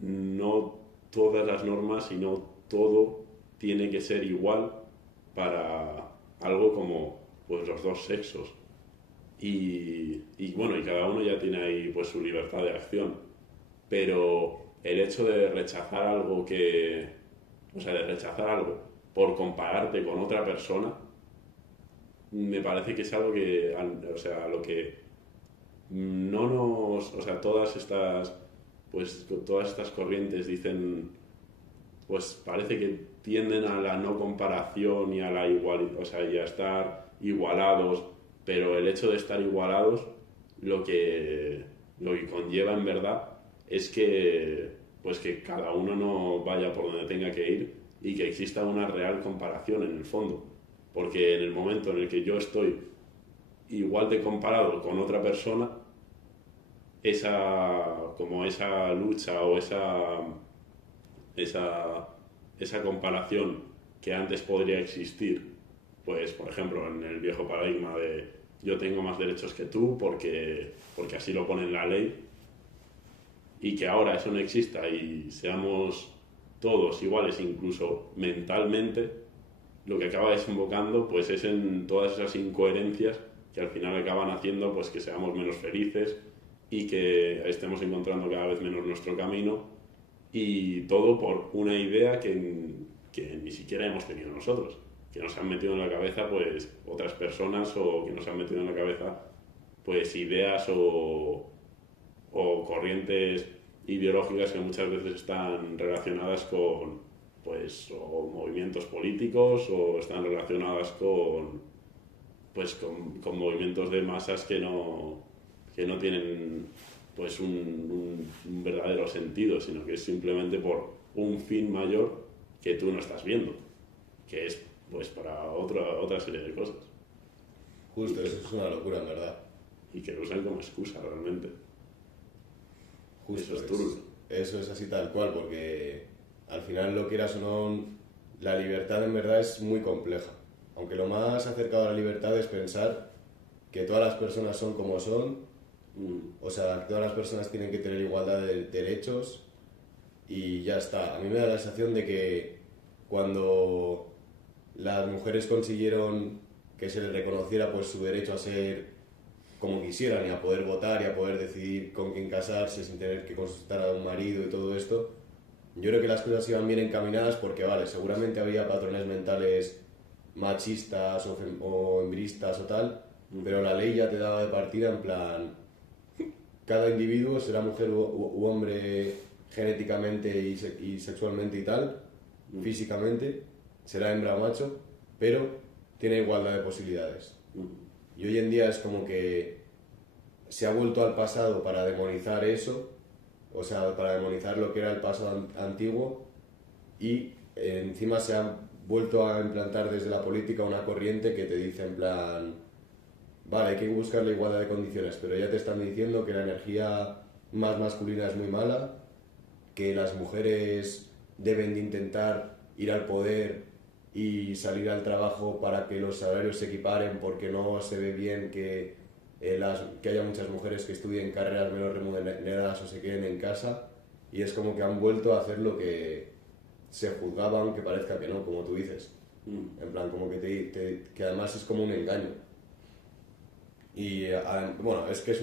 no todas las normas y no todo tiene que ser igual para algo como pues los dos sexos y bueno, y cada uno ya tiene ahí pues su libertad de acción, pero el hecho de rechazar algo por compararte con otra persona me parece que es algo que, o sea, lo que no nos, o sea, todas estas corrientes dicen, pues parece que tienden a la no comparación y a la o sea, y a estar igualados, pero el hecho de estar igualados lo que conlleva en verdad es que pues que cada uno no vaya por donde tenga que ir y que exista una real comparación en el fondo, porque en el momento en el que yo estoy igual de comparado con otra persona, esa lucha o esa comparación que antes podría existir, pues por ejemplo en el viejo paradigma de yo tengo más derechos que tú porque así lo pone en la ley, y que ahora eso no exista y seamos todos iguales incluso mentalmente, lo que acaba desembocando pues es en todas esas incoherencias que al final acaban haciendo pues que seamos menos felices y que estemos encontrando cada vez menos nuestro camino, y todo por una idea que ni siquiera hemos tenido nosotros, que nos han metido en la cabeza pues otras personas, o que nos han metido en la cabeza pues ideas o corrientes ideológicas que muchas veces están relacionadas con pues o movimientos políticos, o están relacionadas con movimientos de masas que no tienen pues un verdadero sentido, sino que es simplemente por un fin mayor que tú no estás viendo, que es pues para otra serie de cosas. Justo, eso es una locura, en verdad. Y que lo usan como excusa realmente. Justo, eso es turbio. Eso es así tal cual, porque al final, lo quieras o no, la libertad en verdad es muy compleja. Aunque lo más acercado a la libertad es pensar que todas las personas son como son, o sea, todas las personas tienen que tener igualdad de derechos y ya está. A mí me da la sensación de que cuando las mujeres consiguieron que se les reconociera pues su derecho a ser como quisieran y a poder votar y a poder decidir con quién casarse sin tener que consultar a un marido y todo esto, yo creo que las cosas iban bien encaminadas, porque vale, seguramente había patrones mentales machistas o embristas o tal, pero la ley ya te daba de partida en plan, cada individuo será mujer u hombre genéticamente y sexualmente y tal, físicamente, será hembra o macho, pero tiene igualdad de posibilidades. Y hoy en día es como que se ha vuelto al pasado para demonizar eso, o sea, para demonizar lo que era el pasado antiguo, y encima se ha vuelto a implantar desde la política una corriente que te dice en plan, vale, hay que buscar la igualdad de condiciones, pero ya te están diciendo que la energía más masculina es muy mala, que las mujeres deben de intentar ir al poder y salir al trabajo para que los salarios se equiparen, porque no se ve bien que haya muchas mujeres que estudien carreras menos remuneradas o se queden en casa, y es como que han vuelto a hacer lo que se juzgaba, aunque parezca que no, como tú dices. En plan, como que además es como un engaño. Y bueno, es que es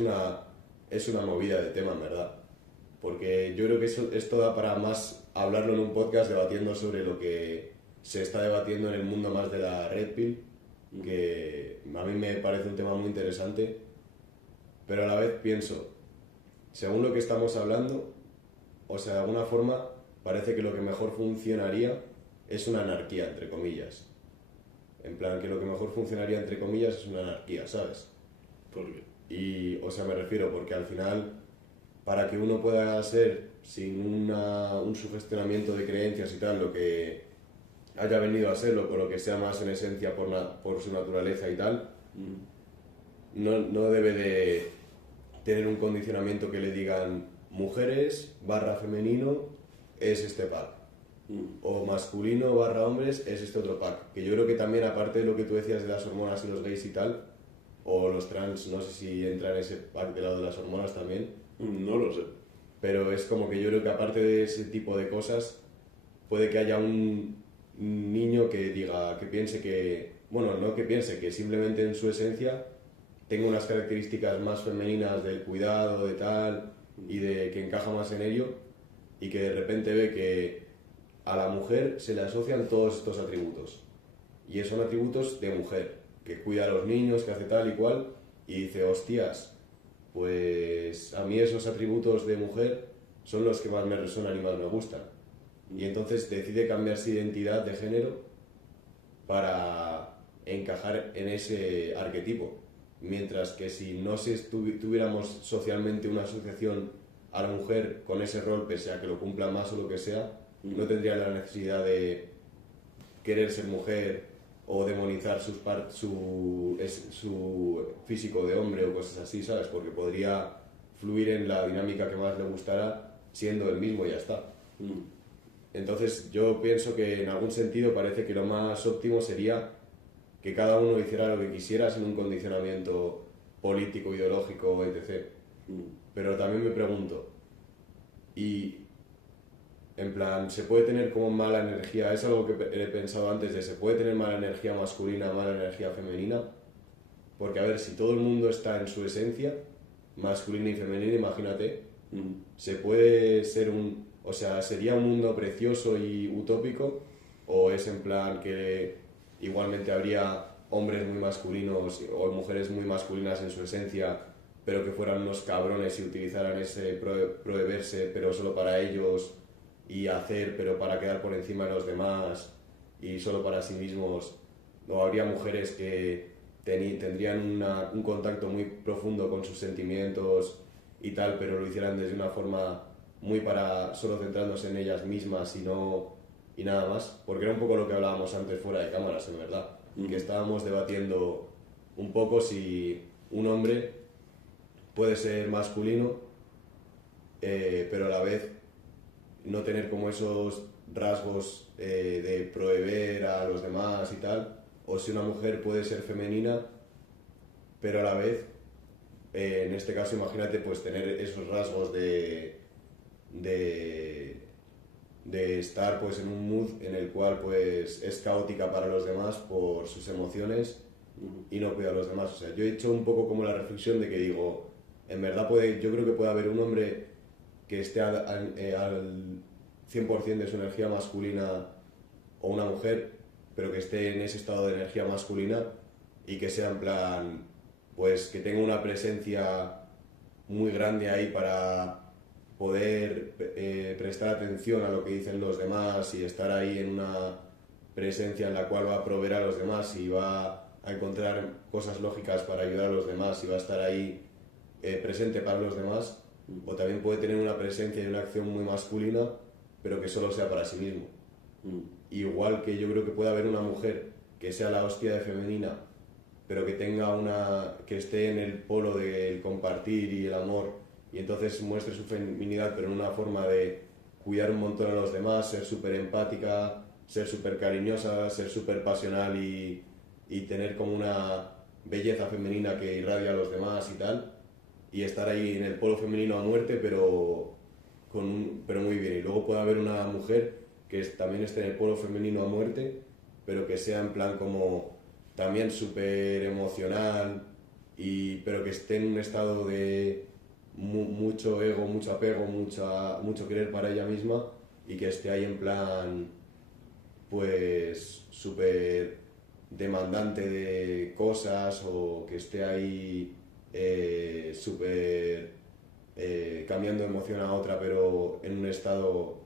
una movida de tema, en verdad. Porque yo creo que esto da para más hablarlo en un podcast, debatiendo sobre lo que se está debatiendo en el mundo más de la Red Pill, que a mí me parece un tema muy interesante, pero a la vez pienso, según lo que estamos hablando, o sea, de alguna forma parece que lo que mejor funcionaría es una anarquía, entre comillas. En plan, que lo que mejor funcionaría, entre comillas, es una anarquía, ¿sabes? ¿Por qué? Y, o sea, me refiero, porque al final, para que uno pueda ser, sin un sugestionamiento de creencias y tal, lo que haya venido a serlo, por lo que sea más en esencia por su naturaleza y tal, no debe de tener un condicionamiento que le digan mujeres / femenino es este pack, o masculino / hombres es este otro pack. Que yo creo que también, aparte de lo que tú decías de las hormonas y los gays y tal, o los trans, no sé si entra en ese pack del lado de las hormonas también, No lo sé. pero es como que yo creo que aparte de ese tipo de cosas, puede que haya un niño que diga, que piense que, bueno, no que piense, que simplemente en su esencia tenga unas características más femeninas del cuidado, de tal, y de que encaja más en ello, y que de repente ve que a la mujer se le asocian todos estos atributos, y son atributos de mujer, que cuida a los niños, que hace tal y cual, y dice, hostias, pues a mí esos atributos de mujer son los que más me resuenan y más me gustan. Y entonces decide cambiar su identidad de género para encajar en ese arquetipo. Mientras que si no tuviéramos socialmente una asociación a la mujer con ese rol, pese a que lo cumpla más o lo que sea, no tendría la necesidad de querer ser mujer o demonizar su físico de hombre o cosas así, ¿sabes? Porque podría fluir en la dinámica que más le gustara siendo el mismo y ya está. Entonces yo pienso que en algún sentido parece que lo más óptimo sería que cada uno hiciera lo que quisiera sin un condicionamiento político, ideológico, etc. Pero también me pregunto, y en plan, ¿se puede tener como mala energía? Es algo que he pensado antes de, ¿se puede tener mala energía masculina, mala energía femenina? Porque a ver, si todo el mundo está en su esencia, masculina y femenina, imagínate, se puede ser o sea, ¿sería un mundo precioso y utópico? ¿O es en plan que igualmente habría hombres muy masculinos o mujeres muy masculinas en su esencia, pero que fueran unos cabrones y utilizaran ese proveerse, pero solo para ellos, y hacer, pero para quedar por encima de los demás y solo para sí mismos? ¿O habría mujeres que tendrían un contacto muy profundo con sus sentimientos y tal, pero lo hicieran desde una forma muy para solo centrándose en ellas mismas y nada más? Porque era un poco lo que hablábamos antes fuera de cámaras, en verdad, que estábamos debatiendo un poco si un hombre puede ser masculino, pero a la vez no tener como esos rasgos de proveer a los demás y tal, o si una mujer puede ser femenina, pero a la vez, en este caso imagínate, pues tener esos rasgos de estar pues en un mood en el cual pues es caótica para los demás por sus emociones y no cuida a los demás. O sea, yo he hecho un poco como la reflexión de que digo, en verdad yo creo que puede haber un hombre que esté al 100% de su energía masculina, o una mujer, pero que esté en ese estado de energía masculina y que sea en plan, pues que tenga una presencia muy grande ahí para poder prestar atención a lo que dicen los demás y estar ahí en una presencia en la cual va a proveer a los demás y va a encontrar cosas lógicas para ayudar a los demás y va a estar ahí presente para los demás. O también puede tener una presencia y una acción muy masculina, pero que solo sea para sí mismo. Igual que yo creo que puede haber una mujer que sea la hostia de femenina, pero que que esté en el polo del compartir y el amor, y entonces muestre su feminidad, pero en una forma de cuidar un montón a los demás, ser súper empática, ser súper cariñosa, ser súper pasional y tener como una belleza femenina que irradia a los demás y tal, y estar ahí en el polo femenino a muerte, pero muy bien. Y luego puede haber una mujer que también esté en el polo femenino a muerte, pero que sea en plan como también súper emocional, pero que esté en un estado de mucho ego, mucho apego, mucho querer para ella misma, y que esté ahí en plan pues súper demandante de cosas o que esté ahí súper cambiando de emoción a otra, pero en un estado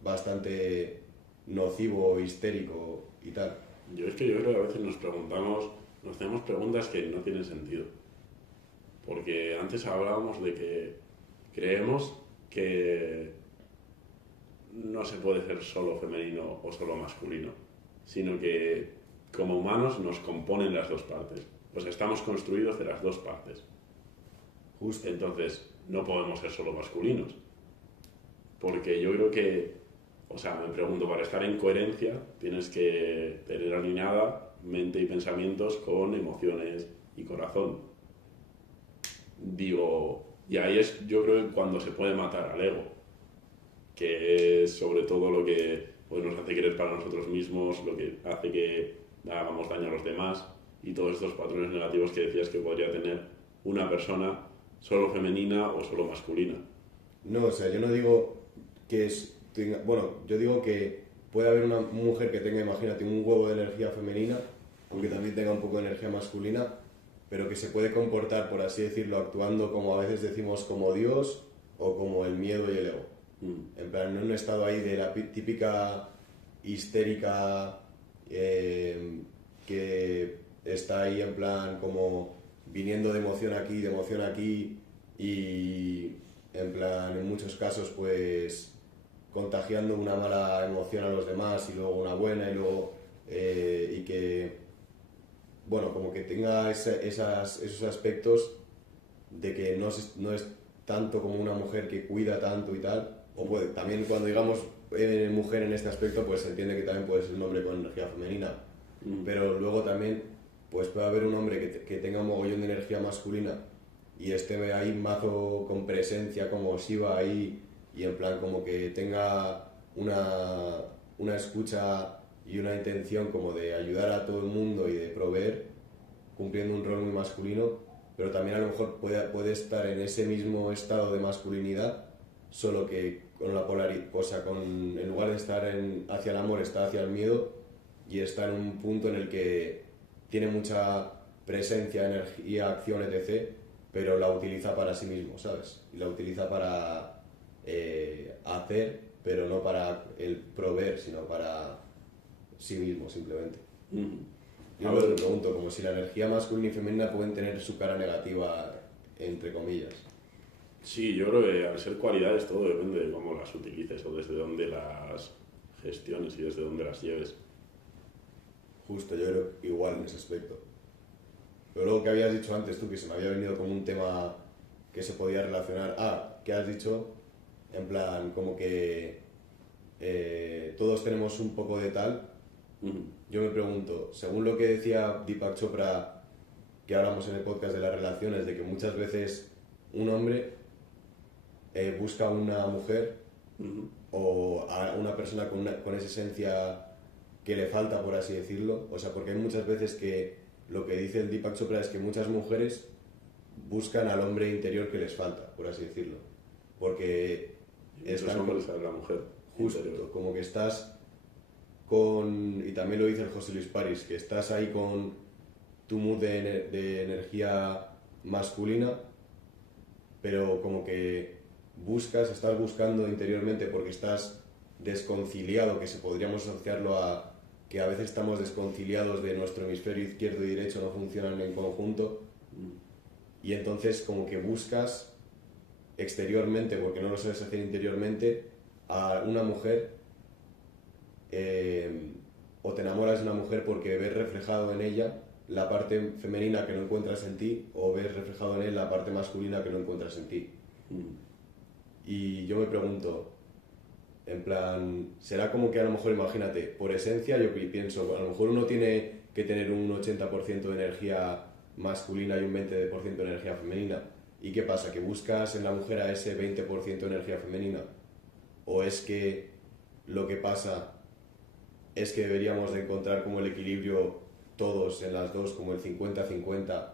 bastante nocivo, histérico y tal. Yo creo que a veces nos hacemos preguntas que no tienen sentido. Porque antes hablábamos de que creemos que no se puede ser solo femenino o solo masculino, sino que como humanos nos componen las dos partes. Pues estamos construidos de las dos partes. Justo. Entonces, no podemos ser solo masculinos. Porque yo creo que, o sea, me pregunto, para estar en coherencia tienes que tener alineada mente y pensamientos con emociones y corazón. Digo, y ahí es, yo creo que cuando se puede matar al ego, que es sobre todo lo que pues, nos hace querer para nosotros mismos, lo que hace que hagamos daño a los demás y todos estos patrones negativos que decías que podría tener una persona solo femenina o solo masculina. No, o sea, yo no digo que bueno, yo digo que puede haber una mujer que tenga, imagínate, un huevo de energía femenina, aunque también tenga un poco de energía masculina, pero que se puede comportar, por así decirlo, actuando como a veces decimos como Dios o como el miedo y el ego. En plan, en un estado ahí de la típica histérica que está ahí en plan como viniendo de emoción aquí y en plan en muchos casos pues contagiando una mala emoción a los demás y luego una buena y luego y que bueno, como que tenga esos aspectos de que no es tanto como una mujer que cuida tanto y tal, o puede, también cuando digamos mujer en este aspecto, pues se entiende que también puede ser un hombre con energía femenina, pero luego también pues puede haber un hombre que tenga un mogollón de energía masculina y esté ahí mazo con presencia, como Shiva ahí, y en plan como que tenga una escucha y una intención como de ayudar a todo el mundo y de proveer, cumpliendo un rol muy masculino, pero también a lo mejor puede estar en ese mismo estado de masculinidad, solo que con la polaridad, o sea, en lugar de estar hacia el amor, está hacia el miedo y está en un punto en el que tiene mucha presencia, energía, acción, etc., pero la utiliza para sí mismo, ¿sabes? Y la utiliza para hacer, pero no para el proveer, sino para sí mismo, simplemente. Yo me pregunto, como si la energía masculina y femenina pueden tener su cara negativa, entre comillas. Sí, yo creo que al ser cualidades todo depende de cómo las utilices o desde dónde las gestiones y desde dónde las lleves. Justo, yo creo igual en ese aspecto. Pero luego que habías dicho antes tú, que se me había venido como un tema que se podía relacionar. ¿Qué has dicho? En plan, como que todos tenemos un poco de tal. Yo me pregunto, según lo que decía Deepak Chopra, que hablamos en el podcast de las relaciones, de que muchas veces un hombre busca a una mujer o a una persona con esa esencia que le falta, por así decirlo. O sea, porque hay muchas veces que lo que dice el Deepak Chopra es que muchas mujeres buscan al hombre interior que les falta, por así decirlo. Porque están hombres a la mujer. Justo, interior. Como que estás con, y también lo dice el José Luis París, que estás ahí con tu mood de energía masculina, pero como que estás buscando interiormente porque estás desconciliado, que se podríamos asociarlo a que a veces estamos desconciliados de nuestro hemisferio izquierdo y derecho, no funcionan en conjunto, y entonces como que buscas exteriormente, porque no lo sabes hacer interiormente, a una mujer, o te enamoras de una mujer porque ves reflejado en ella la parte femenina que no encuentras en ti, o ves reflejado en él la parte masculina que no encuentras en ti. Y yo me pregunto, en plan, será como que a lo mejor, imagínate, por esencia yo pienso, a lo mejor uno tiene que tener un 80% de energía masculina y un 20% de energía femenina. ¿Y qué pasa? ¿Que buscas en la mujer a ese 20% de energía femenina? ¿O es que lo que pasa es que deberíamos de encontrar como el equilibrio todos en las dos, como el 50-50,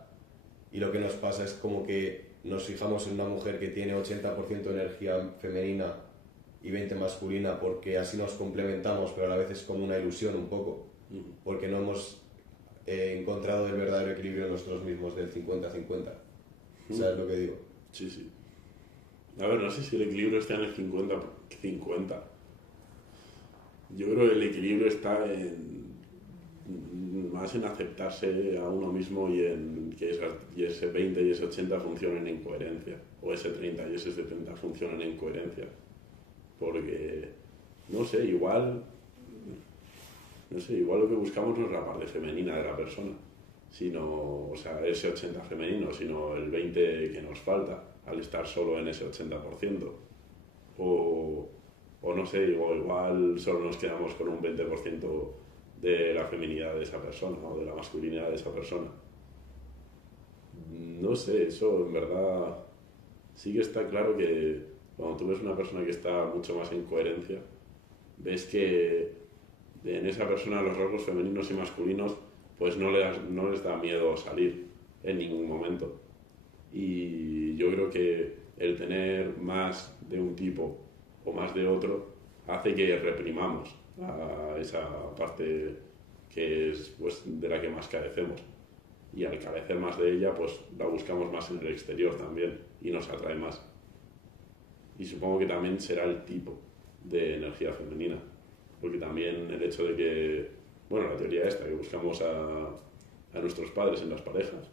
y lo que nos pasa es como que nos fijamos en una mujer que tiene 80% de energía femenina y 20 masculina, porque así nos complementamos, pero a la vez es como una ilusión un poco, porque no hemos encontrado el verdadero equilibrio en nosotros mismos del 50-50. ¿Sabes lo que digo? Sí, sí. A ver, no sé si el equilibrio está en el 50-50. Yo creo que el equilibrio está más en aceptarse a uno mismo y en que ese 20 y ese 80 funcionen en coherencia, o ese 30 y ese 70 funcionen en coherencia. Porque, no sé, igual lo que buscamos no es la parte femenina de la persona, sino, o sea, ese 80 femenino, sino el 20 que nos falta al estar solo en ese 80%. O no sé, igual solo nos quedamos con un 20% de la feminidad de esa persona o de la masculinidad de esa persona. No sé, eso en verdad sí que está claro que cuando tú ves una persona que está mucho más en coherencia, ves que en esa persona los rasgos femeninos y masculinos pues no les da miedo salir en ningún momento. Y yo creo que el tener más de un tipo o más de otro hace que reprimamos a esa parte que es pues de la que más carecemos, y al carecer más de ella pues la buscamos más en el exterior también y nos atrae más. Y supongo que también será el tipo de energía femenina, porque también el hecho de que, bueno, la teoría esta, que buscamos a nuestros padres en las parejas,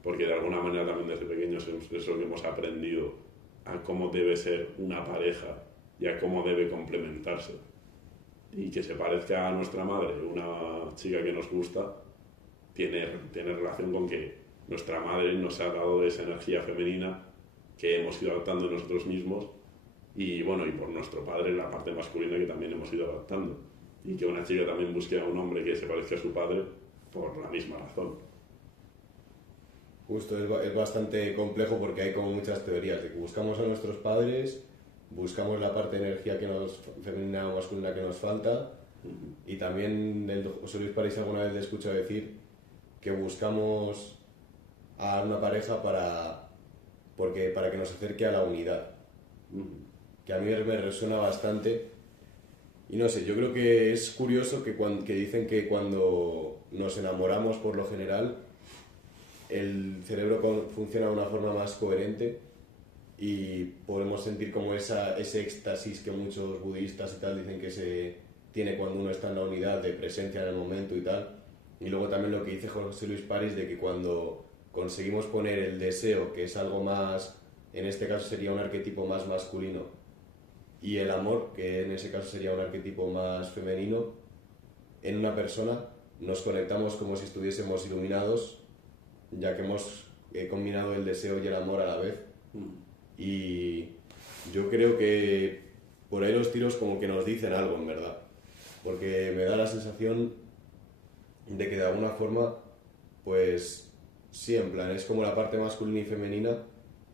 porque de alguna manera también desde pequeños es lo que hemos aprendido a cómo debe ser una pareja y a cómo debe complementarse. Y que se parezca a nuestra madre, una chica que nos gusta, tiene relación con que nuestra madre nos ha dado esa energía femenina que hemos ido adaptando nosotros mismos, y bueno, y por nuestro padre la parte masculina que también hemos ido adaptando, y que una chica también busque a un hombre que se parezca a su padre por la misma razón. Justo, es bastante complejo porque hay como muchas teorías de que buscamos a nuestros padres, buscamos la parte de energía femenina o masculina que nos falta, y también el José Luis París alguna vez le he escuchado decir que buscamos a una pareja para que nos acerque a la unidad, que a mí me resuena bastante. Y no sé, yo creo que es curioso que dicen que cuando nos enamoramos, por lo general, el cerebro funciona de una forma más coherente y podemos sentir como ese éxtasis que muchos budistas y tal dicen que se tiene cuando uno está en la unidad de presencia en el momento y tal. Y luego también lo que dice José Luis París de que cuando conseguimos poner el deseo, que es algo más, en este caso sería un arquetipo más masculino, y el amor, que en ese caso sería un arquetipo más femenino, en una persona nos conectamos como si estuviésemos iluminados, ya que hemos combinado el deseo y el amor a la vez. Y yo creo que por ahí los tiros como que nos dicen algo, en verdad, porque me da la sensación de que de alguna forma, pues sí, en plan, es como la parte masculina y femenina,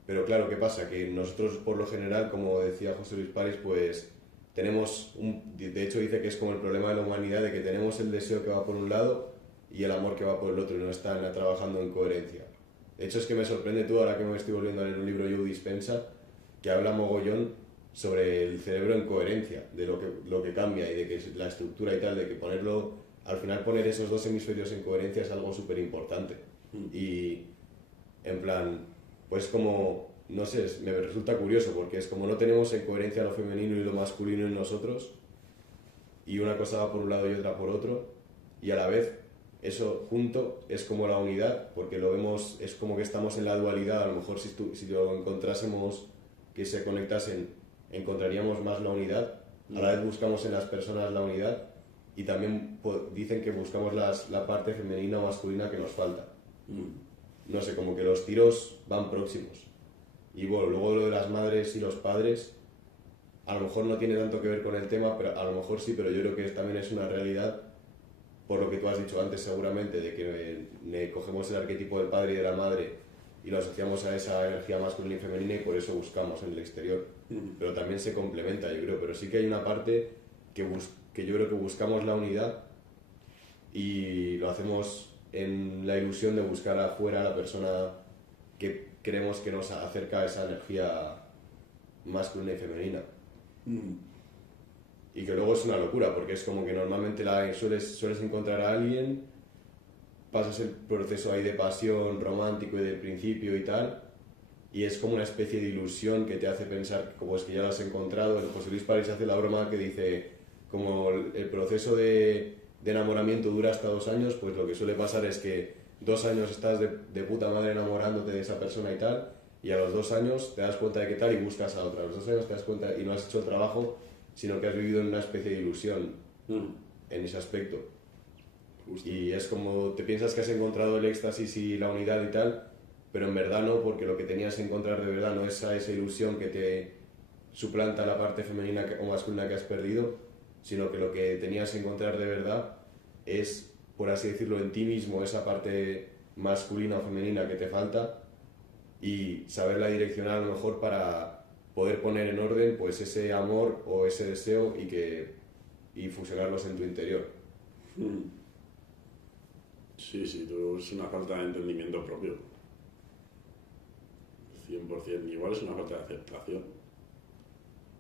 pero claro, ¿qué pasa? Que nosotros por lo general, como decía José Luis París, pues tenemos de hecho dice que es como el problema de la humanidad, de que tenemos el deseo que va por un lado y el amor que va por el otro, y no están trabajando en coherencia. De hecho es que me sorprende tú, ahora que me estoy volviendo a leer un libro Joe Dispenza, que habla mogollón sobre el cerebro en coherencia, de lo que cambia y de que la estructura y tal, de que al final poner esos dos hemisferios en coherencia es algo súper importante. Y en plan, pues como, no sé, me resulta curioso porque es como no tenemos en coherencia lo femenino y lo masculino en nosotros, y una cosa va por un lado y otra por otro, y a la vez eso junto es como la unidad, porque lo vemos, es como que estamos en la dualidad. A lo mejor si lo encontrásemos que se conectasen, encontraríamos más la unidad. A la vez buscamos en las personas la unidad, y también dicen que buscamos la parte femenina o masculina que nos falta. No sé, como que los tiros van próximos. Y bueno, luego lo de las madres y los padres, a lo mejor no tiene tanto que ver con el tema, pero a lo mejor sí, pero yo creo que también es una realidad, por lo que tú has dicho antes seguramente, de que cogemos el arquetipo del padre y de la madre y lo asociamos a esa energía masculina y femenina, y por eso buscamos en el exterior. Pero también se complementa, yo creo, pero sí que hay una parte que yo creo que buscamos la unidad y lo hacemos en la ilusión de buscar afuera a la persona que creemos que nos acerca a esa energía masculina y femenina. Y que luego es una locura, porque es como que normalmente sueles encontrar a alguien, pasas el proceso ahí de pasión romántico y del principio y tal, y es como una especie de ilusión que te hace pensar que como es que ya lo has encontrado. El José Luis París hace la broma que dice, como el proceso de enamoramiento dura hasta 2 años, pues lo que suele pasar es que 2 años estás de puta madre enamorándote de esa persona y tal, y a los 2 años te das cuenta de qué tal y buscas a otra. A los 2 años te das cuenta y no has hecho el trabajo, sino que has vivido en una especie de ilusión en ese aspecto. Justo. Y es como te piensas que has encontrado el éxtasis y la unidad y tal, pero en verdad no, porque lo que tenías que encontrar de verdad no es esa ilusión que te suplanta la parte femenina o masculina que has perdido, sino que lo que tenías que encontrar de verdad es, por así decirlo, en ti mismo, esa parte masculina o femenina que te falta, y saberla direccionar a lo mejor para poder poner en orden pues ese amor o ese deseo y fusionarlos en tu interior. Sí, es una falta de entendimiento propio. 100%. Igual es una falta de aceptación.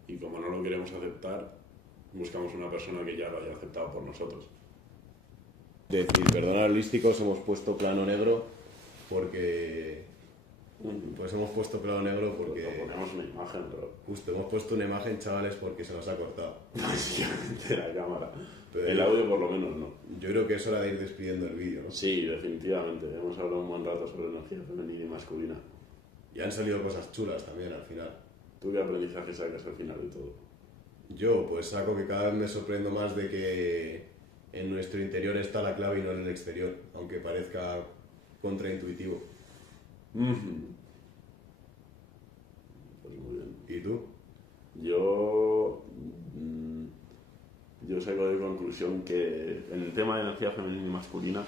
Y como no lo queremos aceptar, buscamos una persona que ya lo haya aceptado por nosotros. Decir, perdona, holísticos, hemos puesto plano negro porque... Pues hemos puesto plano negro porque... Ponemos una imagen, pero... Justo, hemos puesto una imagen, chavales, porque se nos ha cortado. Básicamente la cámara. Pero el audio por lo menos no. Yo creo que es hora de ir despidiendo el vídeo, ¿no? Sí, definitivamente. Hemos hablado un buen rato sobre energía femenina y masculina. Y han salido cosas chulas también al final. ¿Tú qué aprendizaje sacas al final de todo? Yo pues saco que cada vez me sorprendo más de que en nuestro interior está la clave y no en el exterior, aunque parezca contraintuitivo. Pues muy bien. ¿Y tú? Yo saco de conclusión que en el tema de energía femenina y masculina,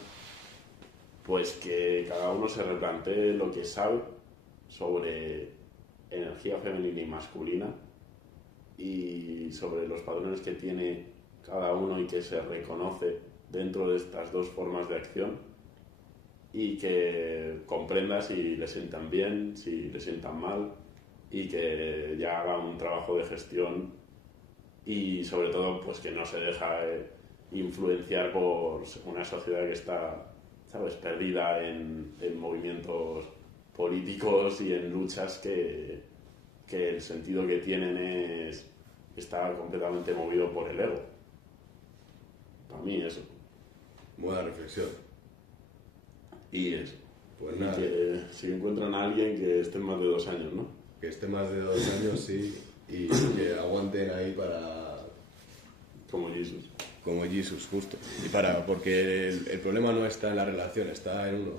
pues que cada uno se replantee lo que sabe sobre energía femenina y masculina y sobre los patrones que tiene cada uno y que se reconoce dentro de estas dos formas de acción, y que comprenda si le sientan bien, si le sientan mal, y que ya haga un trabajo de gestión, y sobre todo pues que no se deja influenciar por una sociedad que está, ¿sabes?, perdida en movimientos políticos y en luchas que el sentido que tienen está completamente movido por el ego. Para mí eso. Buena reflexión. Y eso. Pues Y nada, que si encuentran a alguien que esté en más de 2 años, ¿no? que esté más de 2 años, sí, y que aguanten ahí para... Como Jesús. Como Jesus, justo. Porque el problema no está en la relación, está en uno.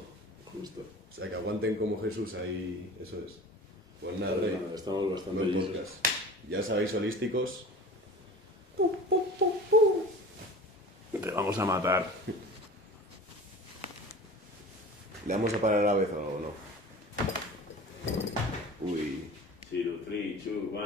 Justo. O sea, que aguanten como Jesús ahí, eso es. Pues nada, Pues nada, estamos bastante buen Jesús. podcast. Ya sabéis, holísticos, Te vamos a matar. ¿le vamos a parar a la vez o no? Uy. 0, 3, 2, 1.